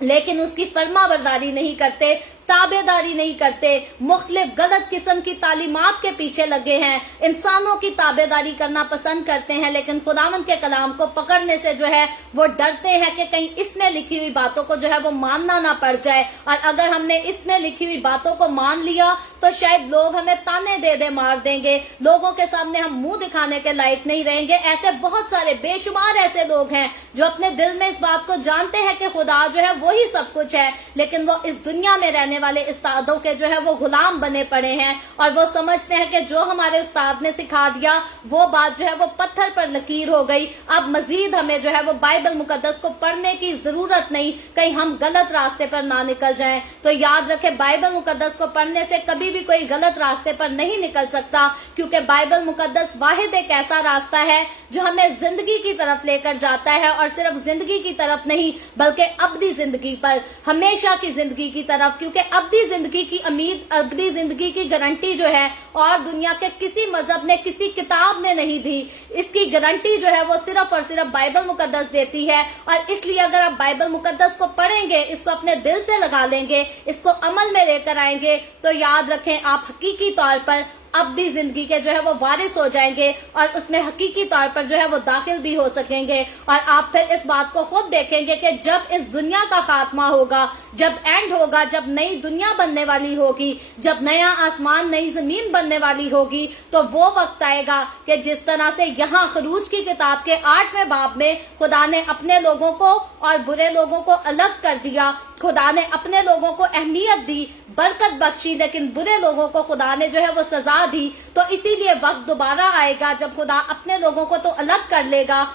لیکن اس کی فرما برداری نہیں کرتے، ताबेदारी नहीं करते, मुख्तलिफ गलत किस्म की तालीमात के पीछे लगे हैं, इंसानों की ताबेदारी करना पसंद करते हैं, लेकिन खुदावंद के कलाम को पकड़ने से जो है वो डरते हैं कि कहीं इसमें लिखी हुई बातों को जो है वो मानना ना पड़ जाए, और अगर हमने इसमें लिखी हुई बातों को मान लिया तो शायद लोग हमें ताने दे दे मार देंगे, लोगों के सामने हम मुंह दिखाने के लायक नहीं रहेंगे। ऐसे बहुत सारे बेशुमार ऐसे लोग हैं जो अपने दिल में इस बात को जानते हैं कि खुदा जो है वो ही सब कुछ है, लेकिन वो इस दुनिया में रहने वाले उस्तादों के जो है वो गुलाम बने पड़े हैं, और वो समझते हैं कि जो हमारे उस्ताद ने सिखा दिया वो बात जो है वो पत्थर पर लकीर हो गई, अब मजीद हमें जो है वो बाइबल मुकद्दस को पढ़ने की जरूरत नहीं, कहीं हम गलत रास्ते पर ना निकल जाएं। तो याद रखें, बाइबल मुकद्दस को पढ़ने से कभी भी कोई गलत रास्ते पर नहीं निकल सकता, क्योंकि बाइबल मुकद्दस वाहिद एक ऐसा रास्ता है जो हमें जिंदगी की तरफ लेकर जाता है, और सिर्फ जिंदगी की तरफ नहीं बल्कि अब्दी जिंदगी पर, हमेशा की जिंदगी की तरफ, क्योंकि अब्दी जिंदगी की उम्मीद, अब्दी जिंदगी की गारंटी जो है और दुनिया के किसी मजहब ने, किसी किताब ने नहीं दी। इसकी गारंटी जो है वो सिर्फ और सिर्फ बाइबल मुकद्दस देती है, और इसलिए अगर आप बाइबल मुकद्दस को पढ़ेंगे, इसको अपने दिल से लगा लेंगे, इसको अमल में लेकर आएंगे, तो याद रखें आप हकीकी तौर पर अब्दी जिंदगी के जो है वो वारिस हो जाएंगे, और उसमें हकीकी तौर पर जो है वो दाखिल भी हो सकेंगे। और आप फिर इस बात को खुद देखेंगे कि जब इस दुनिया का खात्मा होगा, जब एंड होगा, जब नई दुनिया बनने वाली होगी, जब नया आसमान, नई जमीन बनने वाली होगी, तो वो वक्त आएगा कि जिस तरह से यहाँ खरूज की किताब के 8वें बाब में खुदा ने अपने लोगों को और बुरे लोगों को अलग कर दिया, खुदा ने अपने लोगों को अहमियत दी, बरकत बख्शी, लेकिन बुरे लोगों को खुदा ने जो है वो सजा दी। तो इसीलिए वक्त दोबारा आएगा जब खुदा अपने लोगों को तो अलग कर लेगा,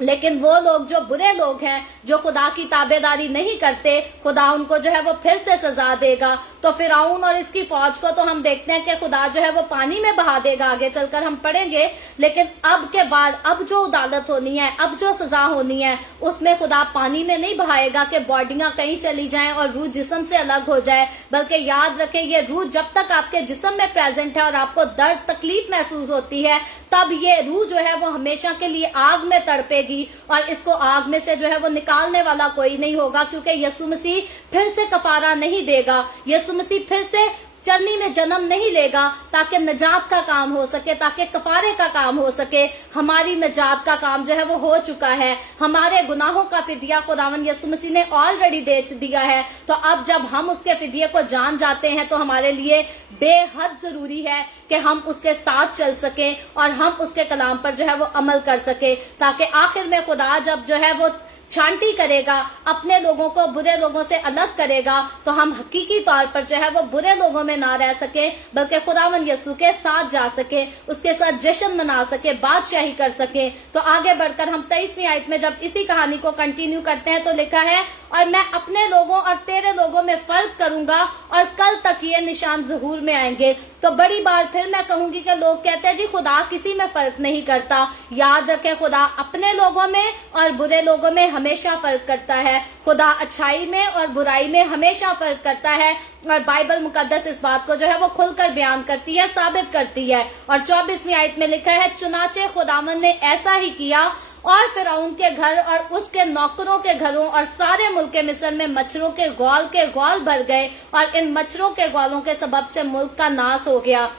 लेकिन वो लोग जो बुरे लोग हैं, जो खुदा की ताबेदारी नहीं करते, खुदा उनको जो है वो फिर से सजा देगा। तो फिरौन और इसकी फौज को तो हम देखते हैं कि खुदा जो है वो पानी में बहा देगा, आगे चलकर हम पढ़ेंगे, लेकिन अब के बाद अब जो अदालत होनी है, अब जो सजा होनी है, उसमें खुदा पानी में नहीं बहाएगा कि बॉडियां कहीं चली जाएं और रूह जिस्म से अलग हो जाए, बल्कि याद रखें ये रूह जब तक आपके जिस्म में प्रेजेंट है और आपको दर्द तकलीफ महसूस होती है, तब ये रूह जो है वो हमेशा के लिए आग में तड़पेगी, और इसको आग में से जो है वो निकालने वाला कोई नहीं होगा, क्योंकि यीशु मसीह फिर से कफारा नहीं देगा, यीशु मसीह फिर से चरनी में जन्म नहीं लेगा ताकि नजात का काम हो सके, ताकि कफारे का काम हो सके। हमारी नजात का काम जो है वो हो चुका है, हमारे गुनाहों का फिदिया खुदावंद यीशु मसीह ने ऑलरेडी दे दिया है। तो अब जब हम उसके फिदिये को जान जाते हैं तो हमारे लिए बेहद जरूरी है कि हम उसके साथ चल सके और हम उसके कलाम पर जो है वो अमल कर सके, ताकि आखिर में खुदा जब जो है वो छांटी करेगा, अपने लोगों को बुरे लोगों से अलग करेगा, तो हम हकीकी तौर पर जो है वो बुरे लोगों में ना रह सके, बल्कि खुदावंद यीशु के साथ जा सके, उसके साथ जश्न मना सके, बादशाही कर सके। तो आगे बढ़कर हम 23वीं आयत में जब इसी कहानी को कंटिन्यू करते हैं तो लिखा है, और मैं अपने लोगों और तेरे लोगों में फर्क करूंगा और कल तक ये निशान ज़हूर में आएंगे। तो बड़ी बार फिर मैं कहूंगी कि लोग कहते हैं जी खुदा किसी में फर्क नहीं करता। याद रखें, खुदा अपने लोगों में और बुरे लोगों में हमेशा फर्क करता है, खुदा अच्छाई में और बुराई में हमेशा फर्क करता है, और बाइबल मुकद्दस इस बात को जो है वो खुलकर बयान करती है, साबित करती है। और 24वीं आयत में लिखा है, चुनाचे खुदावंद ने ऐसा ही किया, और फिरौन के घर और उसके नौकरों के घरों और सारे मुल्क मिस्र में मच्छरों के ग्वाल भर गए, और इन मच्छरों के ग्वालों के सबब से मुल्क का नाश हो गया।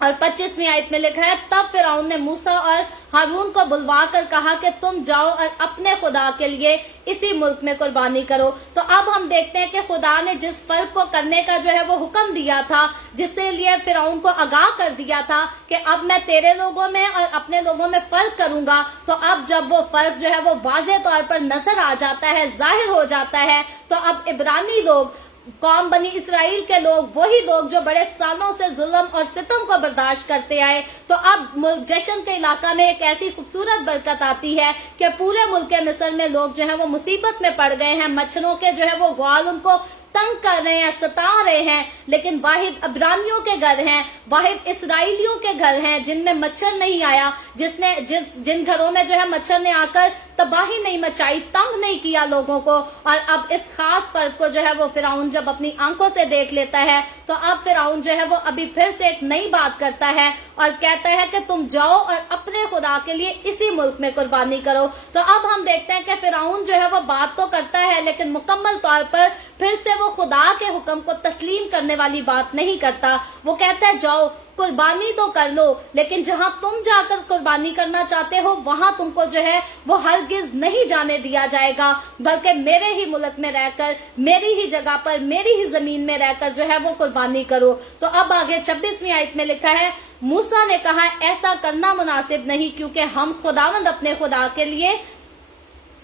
और 25वीं आयत में लिखा है, तब फिरौन ने मूसा और हारून को बुलवा कर कहा कि तुम जाओ और अपने खुदा के लिए इसी मुल्क में कुर्बानी करो। तो अब हम देखते हैं कि खुदा ने जिस फर्क को करने का जो है वो हुक्म दिया था, जिससे लिए फिरौन को आगाह कर दिया था कि अब मैं तेरे लोगों में और अपने लोगों में फर्क करूंगा, तो अब जब वो फर्क जो है वो वाज़ेह तौर पर नजर आ जाता है, जाहिर हो जाता है, तो अब इब्रानी लोग, कौम बनी इसराइल के लोग, वही लोग जो बड़े सालों से जुल्म और सितम को बर्दाश्त करते आए, तो अब जश्न के इलाका में एक ऐसी खूबसूरत बरकत आती है कि पूरे मुल्क मिस्र में लोग जो है वो मुसीबत में पड़ गए हैं, मच्छरों के जो है वो ग्वाल उनको तंग कर रहे हैं, सता रहे हैं, लेकिन वाहिद अब्रानियों के घर हैं, वाहिद इसराइलियों के घर हैं जिनमें मच्छर नहीं आया, जिन घरों में जो है मच्छर ने आकर तबाही नहीं मचाई, तंग नहीं किया लोगों को। और अब इस खास फर्क को जो है वो फिरौन जब अपनी आंखों से देख लेता है, तो अब फिरौन जो है वो अभी फिर से एक नई बात करता है और कहता है कि तुम जाओ और अपने खुदा के लिए इसी मुल्क में कुर्बानी करो। तो अब हम देखते हैं कि फिरौन जो है वो बात तो करता है, लेकिन मुकम्मल तौर पर फिर से वो खुदा के हुक्म को तस्लीम करने वाली बात नहीं करता। वो कहता है जाओ कुर्बानी तो कर लो, लेकिन जहां तुम जाकर कुर्बानी करना चाहते हो वहां तुमको जो है वो हरगिज नहीं जाने दिया जाएगा, बल्कि मेरे ही मुल्क में रहकर, मेरी ही जगह पर, मेरी ही जमीन में रहकर जो है वो कुर्बानी करो। तो अब आगे 26वीं आयत में लिखा है, मूसा ने कहा ऐसा करना मुनासिब नहीं, क्योंकि हम खुदावंद अपने खुदा के लिए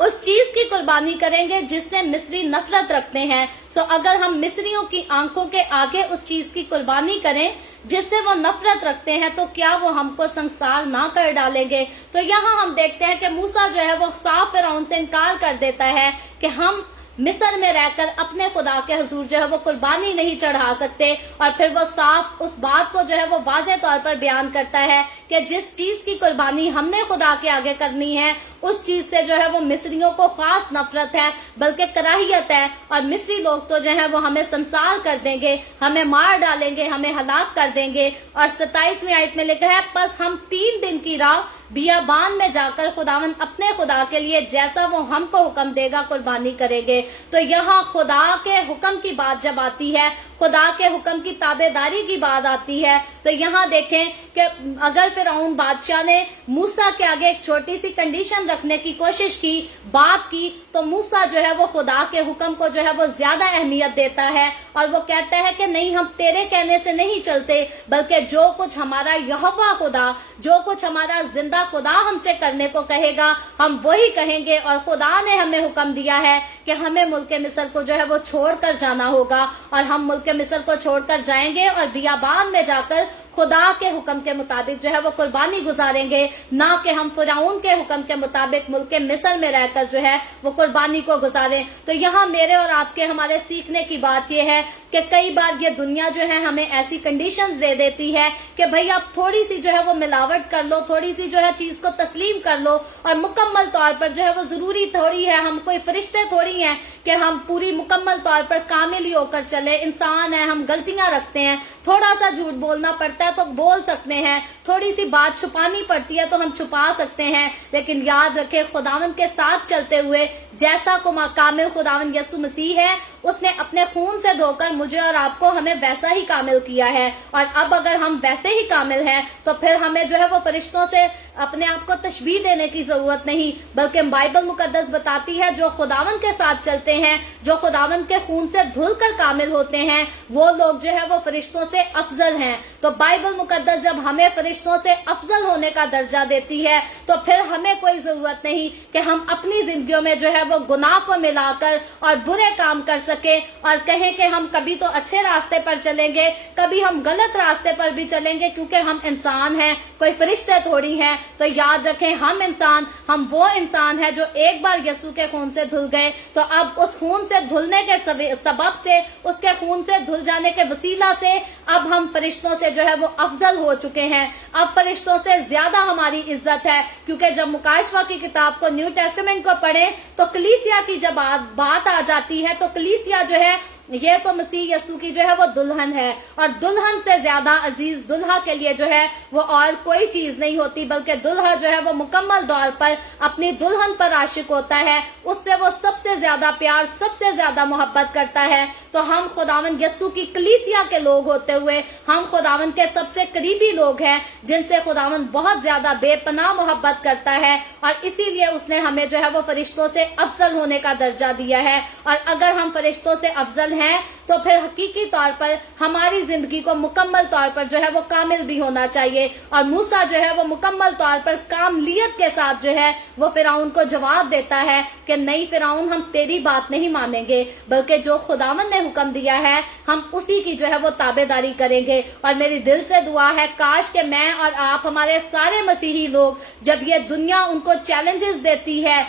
उस चीज की कुर्बानी करेंगे जिससे मिस्री नफरत रखते हैं। सो अगर हम मिस्रियों की आंखों के आगे उस चीज की कुर्बानी करें जिससे वो नफरत रखते हैं, तो क्या वो हमको संसार ना कर डालेंगे। तो यहाँ हम देखते हैं कि मूसा जो है वो साफ फिरौन से इनकार कर देता है कि हम मिस्र में रहकर अपने खुदा के हुजूर जो है वो कुर्बानी नहीं चढ़ा सकते, और फिर वो साफ उस बात को जो है वो वाज़ेह तौर पर बयान करता है कि जिस चीज की कुर्बानी हमने खुदा के आगे करनी है उस चीज से जो है वो मिस्रियों को खास नफरत है, बल्कि कराहियत है, और मिस्री लोग तो जो है वो हमें संसार कर देंगे, हमें मार डालेंगे, हमें हलाक कर देंगे। और 27वीं आयत में लिखा है, बस हम 3 दिन की राह बियाबान में जाकर खुदावन अपने खुदा के लिए जैसा वो हमको हुक्म देगा कुर्बानी करेंगे। तो यहाँ खुदा के हुक्म की बात जब आती है, खुदा के हुक्म की ताबेदारी की बात आती है, तो यहाँ देखें कि अगर फिरौन बादशाह ने मूसा के आगे एक छोटी सी कंडीशन रखने की कोशिश की, बात की, तो मूसा जो है वो खुदा के हुक्म को जो है वो ज्यादा अहमियत देता है, और वो कहता है कि नहीं, हम तेरे कहने से नहीं चलते, बल्कि जो कुछ हमारा यहोवा खुदा, जो कुछ हमारा जिंदा खुदा हमसे करने को कहेगा हम वही कहेंगे। और खुदा ने हमें हुक्म दिया है कि हमें मुल्क मिस्र को जो है वो छोड़कर जाना होगा, और हम मुल्क मिस्र को छोड़कर जाएंगे और बियाबान में जाकर खुदा के हुक्म के मुताबिक जो है वो कुर्बानी गुजारेंगे, ना कि हम फिरौन के हुक्म के मुताबिक मुल्क मिस्र में रहकर जो है वो कुर्बानी को गुजारें। तो यहाँ मेरे और आपके हमारे सीखने की बात यह है कि कई बार ये दुनिया जो है हमें ऐसी कंडीशंस दे देती है कि भाई आप थोड़ी सी जो है वो मिलावट कर लो, थोड़ी सी जो है चीज को तस्लीम कर लो, और मुकम्मल तौर पर जो है वो जरूरी थोड़ी है, हम कोई फरिश्ते थोड़ी हैं कि हम पूरी मुकम्मल तौर पर कामिल ही होकर चले। इंसान है, हम गलतियां रखते हैं, थोड़ा सा झूठ बोलना पड़ता है तो बोल सकते हैं, थोड़ी सी बात छुपानी पड़ती है तो हम छुपा सकते हैं, लेकिन याद रखें खुदावन के साथ चलते हुए जैसा को कामिल खुदावन यसु मसीह है, उसने अपने खून से धोकर मुझे और आपको हमें वैसा ही कामिल किया है। और अब अगर हम वैसे ही कामिल हैं तो फिर हमें जो है वो फरिश्तों से अपने आप को तशबीह देने की जरूरत नहीं, बल्कि बाइबल मुकद्दस बताती है जो खुदावन के साथ चलते हैं, जो खुदावन के खून से धुलकर कामिल होते हैं, वो लोग जो है वो फरिश्तों से अफजल हैं। तो बाइबल मुकद्दस जब हमें फरिश्तों से अफजल होने का दर्जा देती है तो फिर हमें कोई जरूरत नहीं कि हम अपनी जिंदगियों में जो है वो गुनाह को मिलाकर और बुरे काम कर सके और कहें कि हम कभी तो अच्छे रास्ते पर चलेंगे, कभी हम गलत रास्ते पर भी चलेंगे, क्योंकि हम इंसान हैं, कोई फरिश्ते थोड़ी हैं। तो याद रखें हम वो इंसान है जो एक बार यसू के खून से धुल गए, तो अब उस खून से धुलने के सबब से, उसके खून से धुल जाने के वसीला से अब हम फरिश्तों से जो है वो अफजल हो चुके हैं। अब फरिश्तों से ज्यादा हमारी इज्जत है, क्योंकि जब मुकाशवा की किताब को, न्यू टेस्टामेंट को पढ़े तो कलीसिया की जब बात आ जाती है तो कलीसिया जो है ये तो मसीह यसू की जो है वो दुल्हन है, और दुल्हन से ज्यादा अजीज दुल्हा के लिए जो है वो और कोई चीज नहीं होती, बल्कि दुल्हा जो है वो मुकम्मल तौर पर अपनी दुल्हन पर आशिक होता है, उससे वो सबसे ज्यादा प्यार, सबसे ज्यादा मोहब्बत करता है। तो हम खुदावन यसू की कलीसिया के लोग होते हुए हम खुदावन के सबसे करीबी लोग हैं, जिनसे खुदावन बहुत ज्यादा बेपनाह मोहब्बत करता है, और इसीलिए उसने हमें जो है वो फरिश्तों से अफजल होने का दर्जा दिया है। और अगर हम फरिश्तों से अफजल हैं तो फिर हकीकी तौर पर हमारी जिंदगी को मुकम्मल तौर पर जो है वो कामिल भी होना चाहिए। और मूसा जो है वो मुकम्मल तौर पर कामलियत के साथ जो है वो फिरौन को जवाब देता है कि नहीं फिरौन, हम तेरी बात नहीं मानेंगे, बल्कि जो खुदावन ने हुक्म दिया है हम उसी की जो है वो ताबेदारी करेंगे। और मेरी दिल से दुआ है काश कि मैं और आप, हमारे सारे मसीही लोग, जब ये दुनिया उनको चैलेंजेस देती है,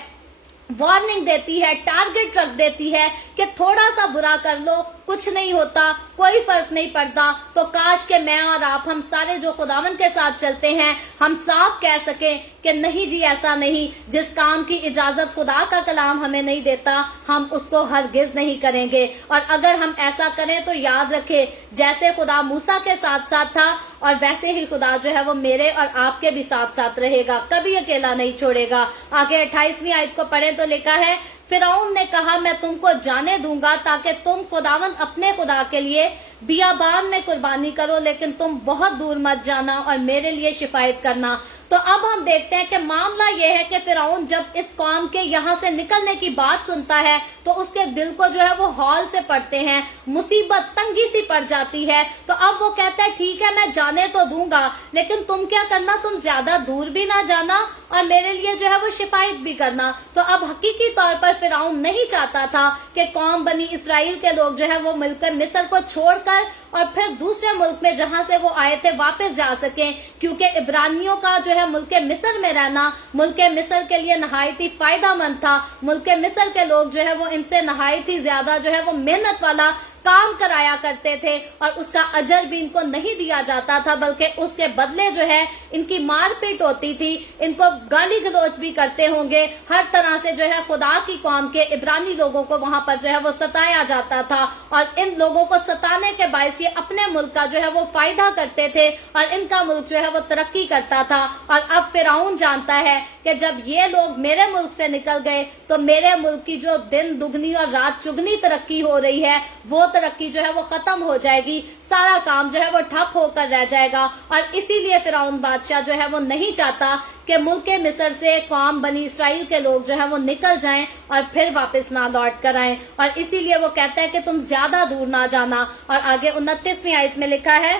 वार्निंग देती है, टारगेट रख देती है कि थोड़ा सा बुरा कर लो, कुछ नहीं होता, कोई फर्क नहीं पड़ता, तो काश के मैं और आप, हम सारे जो खुदावन के साथ चलते हैं, हम साफ कह सकें कि नहीं जी ऐसा नहीं, जिस काम की इजाजत खुदा का कलाम हमें नहीं देता हम उसको हरगिज नहीं करेंगे। और अगर हम ऐसा करें तो याद रखें जैसे खुदा मूसा के साथ साथ था और वैसे ही खुदा जो है वो मेरे और आपके भी साथ साथ रहेगा, कभी अकेला नहीं छोड़ेगा। आगे 28वीं आयत को पढ़े तो लिखा है, फिरौन ने कहा मैं तुमको जाने दूंगा ताकि तुम खुदावन अपने खुदा के लिए बियाबान में कुर्बानी करो, लेकिन तुम बहुत दूर मत जाना और मेरे लिए शिफायत करना। तो अब हम देखते हैं कि मामला यह है कि फिरौन जब इस कौम के यहाँ से निकलने की बात सुनता है तो उसके दिल को जो है वो हौल से पड़ते हैं, मुसीबत तंगी सी पड़ जाती है। तो अब वो कहता है ठीक है मैं जाने तो दूंगा, लेकिन तुम क्या करना, तुम ज्यादा दूर भी ना जाना और मेरे लिए जो है वो शिफायत भी करना। तो अब हकीकी तौर पर फिरौन नहीं चाहता था कि कौम बनी इसराइल के लोग जो है वो मिलकर मिस्र को छोड़कर और फिर दूसरे मुल्क में जहां से वो आए थे वापस जा सकें, क्योंकि इब्रानियों का जो है मुल्क मिस्र में रहना मुल्क मिस्र के लिए नहायत ही फायदेमंद था। मुल्क मिस्र के लोग जो है वो इनसे नहायत ही ज्यादा जो है वो मेहनत वाला काम कराया करते थे और उसका अजर भी इनको नहीं दिया जाता था, बल्कि उसके बदले जो है इनकी मारपीट होती थी, इनको गाली गलौज भी करते होंगे, हर तरह से जो है खुदा की कौम के इब्रानी लोगों को वहां पर जो है वो सताया जाता था और इन लोगों को सताने के बायस ये अपने मुल्क का जो है वो फायदा करते थे और इनका मुल्क जो है वो तरक्की करता था। और अब फिरौन जानता है कि जब ये लोग मेरे मुल्क से निकल गए तो मेरे मुल्क की जो दिन दुगनी और रात चुगनी तरक्की हो रही है वो तरक्की जो है वो खत्म हो जाएगी, सारा काम जो है वो ठप होकर रह जाएगा। और इसीलिए फिरौन बादशाह जो है वो नहीं चाहता कि मुल्क मिस्र से कौम बनी इसराइल के लोग जो है वो निकल जाएं और फिर वापस ना लौट कर आएं, और इसीलिए वो कहता है कि तुम ज्यादा दूर ना जाना। और आगे 29वीं आयत में लिखा है,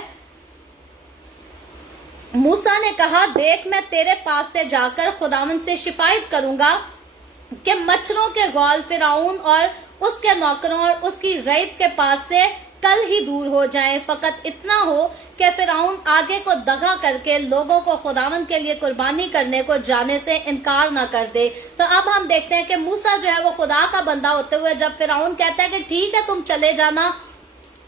मूसा ने कहा देख मैं तेरे पास से जाकर खुदावन से शिकायत करूंगा कि मच्छरों के गौल फिरौन और उसके नौकरों और उसकी रईत के पास से कल ही दूर हो जाएं। फकत इतना हो कि फिरौन आगे को दगा करके लोगों को खुदावन के लिए कुर्बानी करने को जाने से इनकार न कर दे। तो अब हम देखते हैं कि मूसा जो है वो खुदा का बंदा होते हुए जब फिरौन कहता है कि ठीक है तुम चले जाना,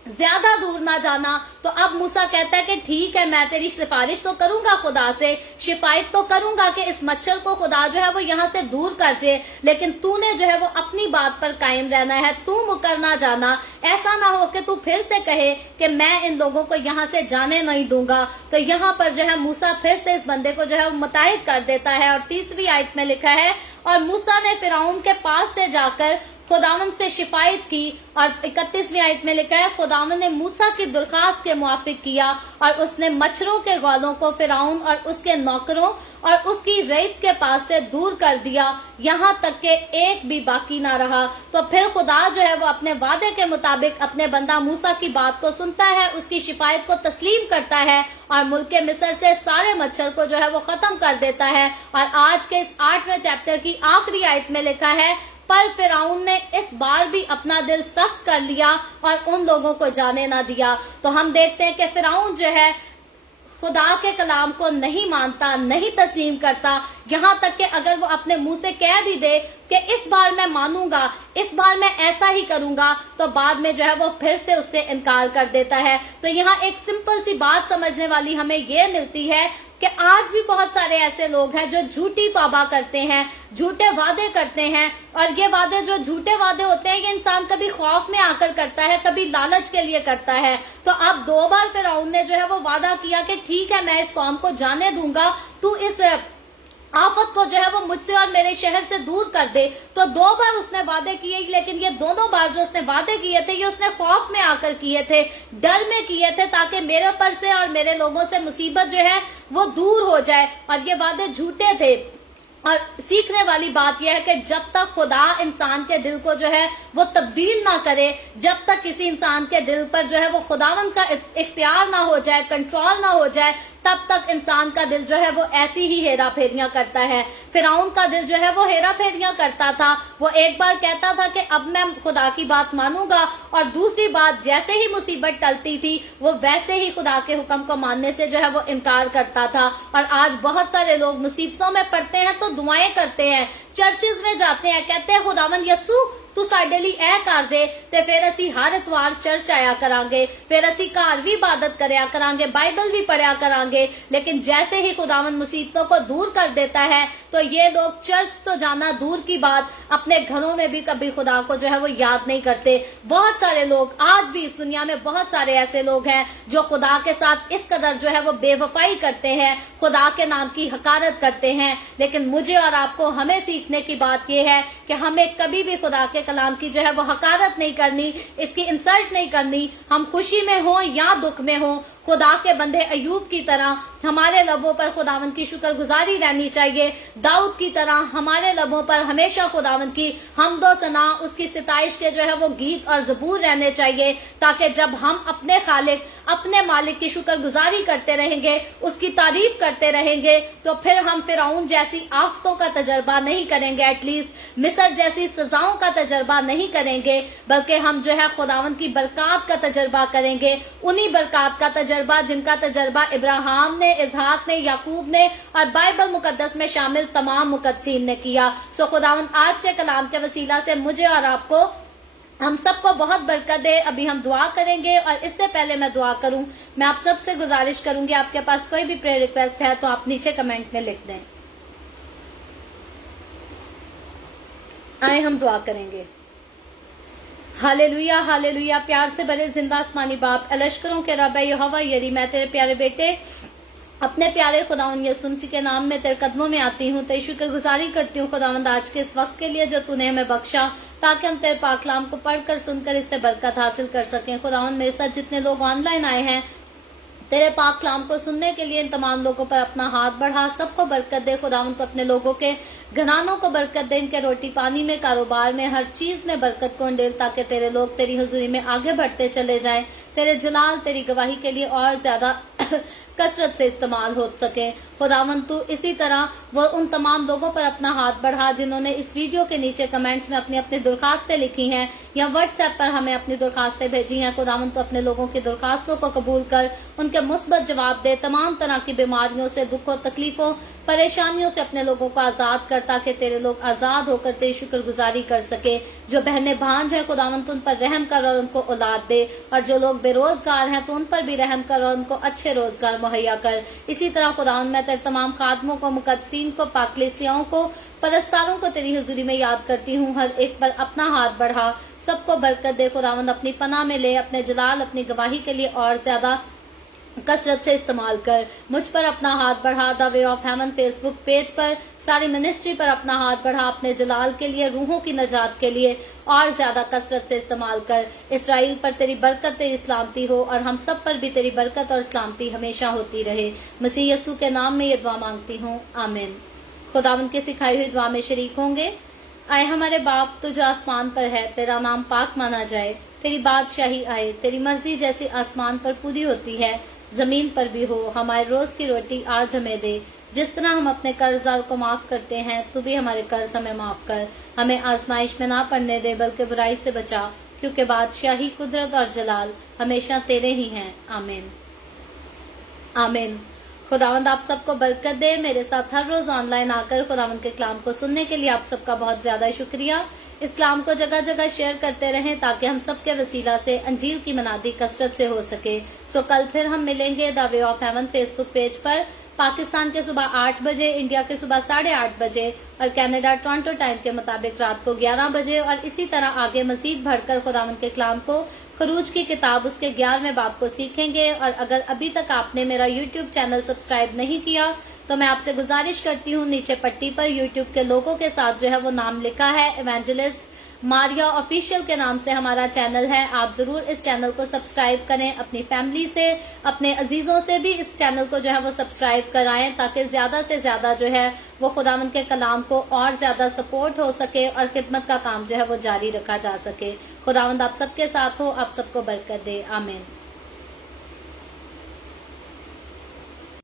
ज्यादा दूर ना जाना, तो अब मूसा कहता है कि ठीक है मैं तेरी सिफारिश तो करूंगा, खुदा से शिकायत तो करूंगा कि इस मच्छर को खुदा जो है वो यहाँ से दूर कर दे, लेकिन तूने जो है वो अपनी बात पर कायम रहना है, तू मुकर ना जाना। ऐसा ना हो कि तू फिर से कहे कि मैं इन लोगों को यहाँ से जाने नहीं दूंगा। तो यहाँ पर जो है मूसा फिर से इस बंदे को जो है मुताहिद कर देता है। और 30वीं आयत में लिखा है, और मूसा ने फिरौन के पास से जाकर खुदावन से शिकायत की। और 31वीं आयत में लिखा है, खुदावन ने मूसा की दरखास्त के मुआफिक किया और उसने मच्छरों के गौलों को फिरौन और उसके नौकरों और उसकी रईत के पास से दूर कर दिया, यहाँ तक कि एक भी बाकी ना रहा। तो फिर खुदा जो है वो अपने वादे के मुताबिक अपने बंदा मूसा की बात को सुनता है, उसकी शिकायत को तस्लीम करता है और मुल्क मिस्र से सारे मच्छर को जो है वो खत्म कर देता है। और आज के इस 8वें चैप्टर की आखिरी आयत में लिखा है, पर फिरौन ने इस बार भी अपना दिल सख्त कर लिया और उन लोगों को जाने ना दिया। तो हम देखते हैं कि फिरौन जो है खुदा के कलाम को नहीं मानता, नहीं तस्लीम करता, यहाँ तक कि अगर वो अपने मुंह से कह भी दे कि इस बार मैं मानूंगा, इस बार मैं ऐसा ही करूंगा, तो बाद में जो है वो फिर से उससे इनकार कर देता है। तो यहाँ एक सिंपल सी बात समझने वाली हमें ये मिलती है कि आज भी बहुत सारे ऐसे लोग हैं जो झूठी तौबा करते हैं, झूठे वादे करते हैं, और ये वादे जो झूठे वादे होते हैं ये इंसान कभी खौफ में आकर करता है, कभी लालच के लिए करता है। तो अब 2 बार फिरौन ने जो है वो वादा किया कि ठीक है मैं इस कौम को जाने दूंगा, तू इस आफत को जो है वो मुझसे और मेरे शहर से दूर कर दे। तो 2 बार उसने वादे किए, लेकिन ये दोनों बार जो उसने वादे किए थे ये उसने खौफ में आकर किए थे, डर में किए थे, ताकि मेरे ऊपर से और मेरे लोगों से मुसीबत जो है वो दूर हो जाए, और ये वादे झूठे थे। और सीखने वाली बात यह है कि जब तक खुदा इंसान के दिल को जो है वो तब्दील ना करे, जब तक किसी इंसान के दिल पर जो है वो खुदावन का इख्तियार ना हो जाए, कंट्रोल ना हो जाए, तब तक इंसान का दिल जो है वो ऐसी ही हेरा फेरियां करता है। फिरौन का दिल जो है वो हेरा फेरियां करता था। वो एक बार कहता था कि अब मैं खुदा की बात मानूंगा, और दूसरी बात जैसे ही मुसीबत टलती थी वो वैसे ही खुदा के हुक्म को मानने से जो है वो इनकार करता था। और आज बहुत सारे लोग मुसीबतों में पड़ते हैं तो दुआएं करते हैं, चर्चेज में जाते हैं, कहते हैं खुदावन यसू तू साडे लई ऐ कर दे ते फिर असी हर इतवार चर्च आया करांगे, फिर असी घर भी इबादत करया करांगे, बाइबल भी पढ़या करांगे। लेकिन जैसे ही खुदावन मुसीबतों को दूर कर देता है तो ये लोग चर्च तो जाना दूर की बात, अपने घरों में भी कभी खुदा को जो है वो याद नहीं करते। बहुत सारे लोग आज भी इस दुनिया में, बहुत सारे ऐसे लोग हैं जो खुदा के साथ इस कदर जो है वो बेवफाई करते हैं, खुदा के नाम की हकारत करते हैं। लेकिन मुझे और आपको हमें सीखने की बात यह है कि हमें कभी भी खुदा के कलाम की जो है वो हकारत नहीं करनी, इसकी इंसल्ट नहीं करनी। हम खुशी में हो या दुख में हो, खुदा के बंदे अयूब की तरह हमारे लबों पर खुदावंद की शुक्रगुजारी रहनी चाहिए। दाऊद की तरह हमारे लबों पर हमेशा खुदावंद की हम्दो सना, उसकी सिताइश के जो है वो गीत और ज़बूर रहने चाहिए, ताकि जब हम अपने खालिक, अपने मालिक की शुक्रगुजारी करते रहेंगे, उसकी तारीफ करते रहेंगे, तो फिर हम फिरौन जैसी आफतों का तजर्बा नहीं करेंगे, एटलीस्ट मिस्र जैसी सजाओं का तजर्बा नहीं करेंगे, बल्कि हम जो है खुदावंद की बरकत का तजर्बा करेंगे। उन्हीं बरकत का तजर्बा जिनका तजर्बा इब्राहिम ने, इसहाक ने, याकूब ने और बाइबल मुकद्दस में शामिल तमाम मुकद्दसीन ने किया। सो खुदावंद आज के कलाम के वसीला से मुझे और आपको, हम सबको बहुत बरकत दे। अभी हम दुआ करेंगे और इससे पहले मैं दुआ करूं, मैं आप सबसे गुजारिश करूंगी, आपके पास कोई भी प्रेयर रिक्वेस्ट है तो आप नीचे कमेंट में लिख दें। आए हम दुआ करेंगे। Hallelujah hallelujah. प्यार से भरे जिंदा आसमानी बाप, लश्करों के रब यहोवा यरी, मैं तेरे प्यारे बेटे अपने प्यारे खुदावंद यीशु मसीह के नाम में तेरे कदमों में आती हूँ, तेरी शुक्रगुजारी करती हूँ खुदावंद आज के इस वक्त के लिए जो तूने हमें बख्शा, ताकि हम तेरे पाक कलाम को पढ़कर सुनकर इससे बरकत हासिल कर सकें। खुदावंद मेरे साथ जितने लोग ऑनलाइन आए हैं, तेरे पाक कलाम को सुनने के लिए इन तमाम लोगों पर अपना हाथ बढ़ा, सबको बरकत दे। खुदावंद को अपने लोगों के घरानों को बरकत दे, इनके रोटी पानी में, कारोबार में, हर चीज में बरकत को अंडेल, ताकि तेरे लोग तेरी हुजूरी में आगे बढ़ते चले जाएं, तेरे जलाल, तेरी गवाही के लिए और ज्यादा कसरत से इस्तेमाल हो सके। खुदावंद तू इसी तरह वो उन तमाम लोगों पर अपना हाथ बढ़ा जिन्होंने इस वीडियो के नीचे कमेंट्स में अपनी अपनी दरखास्तें लिखी हैं या व्हाट्सएप पर हमें अपनी दरखास्तें भेजी हैं। खुदावंद तो अपने लोगों की दरखास्तों को कबूल कर, उनके मुस्बत जवाब दे, तमाम तरह की बीमारियों से, दुखों, तकलीफों, परेशानियों से अपने लोगों को आजाद कर, ताकि तेरे लोग आजाद होकर तेरी शुक्रगुजारी कर सके। जो बहनें भांज हैं खुदावंद उन पर रहम कर और उनको औलाद दे, और जो लोग बेरोजगार हैं तो उन पर भी रहम कर और उनको अच्छे रोजगार मुहैया कर। इसी तरह खुदावंद मैं तेरे तमाम खादमों को, मुकद्दसीन को, पाकलेसियाओं को, परस्तारों को तेरी हुजूरी में याद करती हूँ। हर एक पर अपना हाथ बढ़ा, सबको बरकत दे। खुदावंद अपनी पनाह में ले, अपने जलाल, अपनी गवाही के लिए और ज्यादा कसरत से इस्तेमाल कर। मुझ पर अपना हाथ बढ़ा, the way of haven Facebook page पर, सारी मिनिस्ट्री पर अपना हाथ बढ़ा, अपने जलाल के लिए, रूहों की नजात के लिए और ज्यादा कसरत से इस्तेमाल कर। इसराइल पर तेरी बरकत, तेरी सलामती हो, और हम सब पर भी तेरी बरकत और सलामती हमेशा होती रहे। मसीह यीशु के नाम में ये दुआ मांगती हूँ, आमीन। खुदावंद की सिखाई हुई दुआ में शरीक होंगे। आए हमारे बाप, तू जो आसमान पर है, तेरा नाम पाक माना जाए, तेरी बादशाही आए, तेरी मर्जी जैसी आसमान पर पूरी होती है जमीन पर भी हो। हमारे रोज की रोटी आज हमें दे, जिस तरह हम अपने कर्जदार को माफ करते हैं, तू भी हमारे कर्ज हमें माफ कर। हमें आजमाइश में ना पड़ने दे, बल्कि बुराई से बचा, क्योंकि बादशाही, कुदरत और जलाल हमेशा तेरे ही हैं, आमीन आमीन। खुदावंद आप सबको बरकत दे। मेरे साथ हर रोज ऑनलाइन आकर खुदावंद के कलाम को सुनने के लिए आप सबका बहुत ज्यादा शुक्रिया। इस कलाम को जगह जगह शेयर करते रहें, ताकि हम सबके वसीला से अंजील की मनादी कसरत से हो सके। सो कल फिर हम मिलेंगे the way of haven Facebook page पर, पाकिस्तान के सुबह 8 बजे, इंडिया के सुबह 8:30 बजे और कनाडा टोरंटो टाइम के मुताबिक रात को 11 बजे। और इसी तरह आगे मजीद बढ़कर खुदावंद के कलाम को, खरूज की किताब उसके 11वें बाब को सीखेंगे। और अगर अभी तक आपने मेरा यूट्यूब चैनल सब्सक्राइब नहीं किया तो मैं आपसे गुजारिश करती हूँ, नीचे पट्टी पर यूट्यूब के लोगों के साथ जो है वो नाम लिखा है, इवेंजलिस्ट मारिया ऑफिशियल के नाम से हमारा चैनल है। आप जरूर इस चैनल को सब्सक्राइब करें, अपनी फैमिली से, अपने अजीजों से भी इस चैनल को जो है वो सब्सक्राइब कराएं, ताकि ज्यादा से ज्यादा जो है वो खुदावंद के कलाम को और ज्यादा सपोर्ट हो सके और खिदमत का काम जो है वो जारी रखा जा सके। खुदावंद आप सबके साथ हो, आप सबको बरकत दे, आमीन।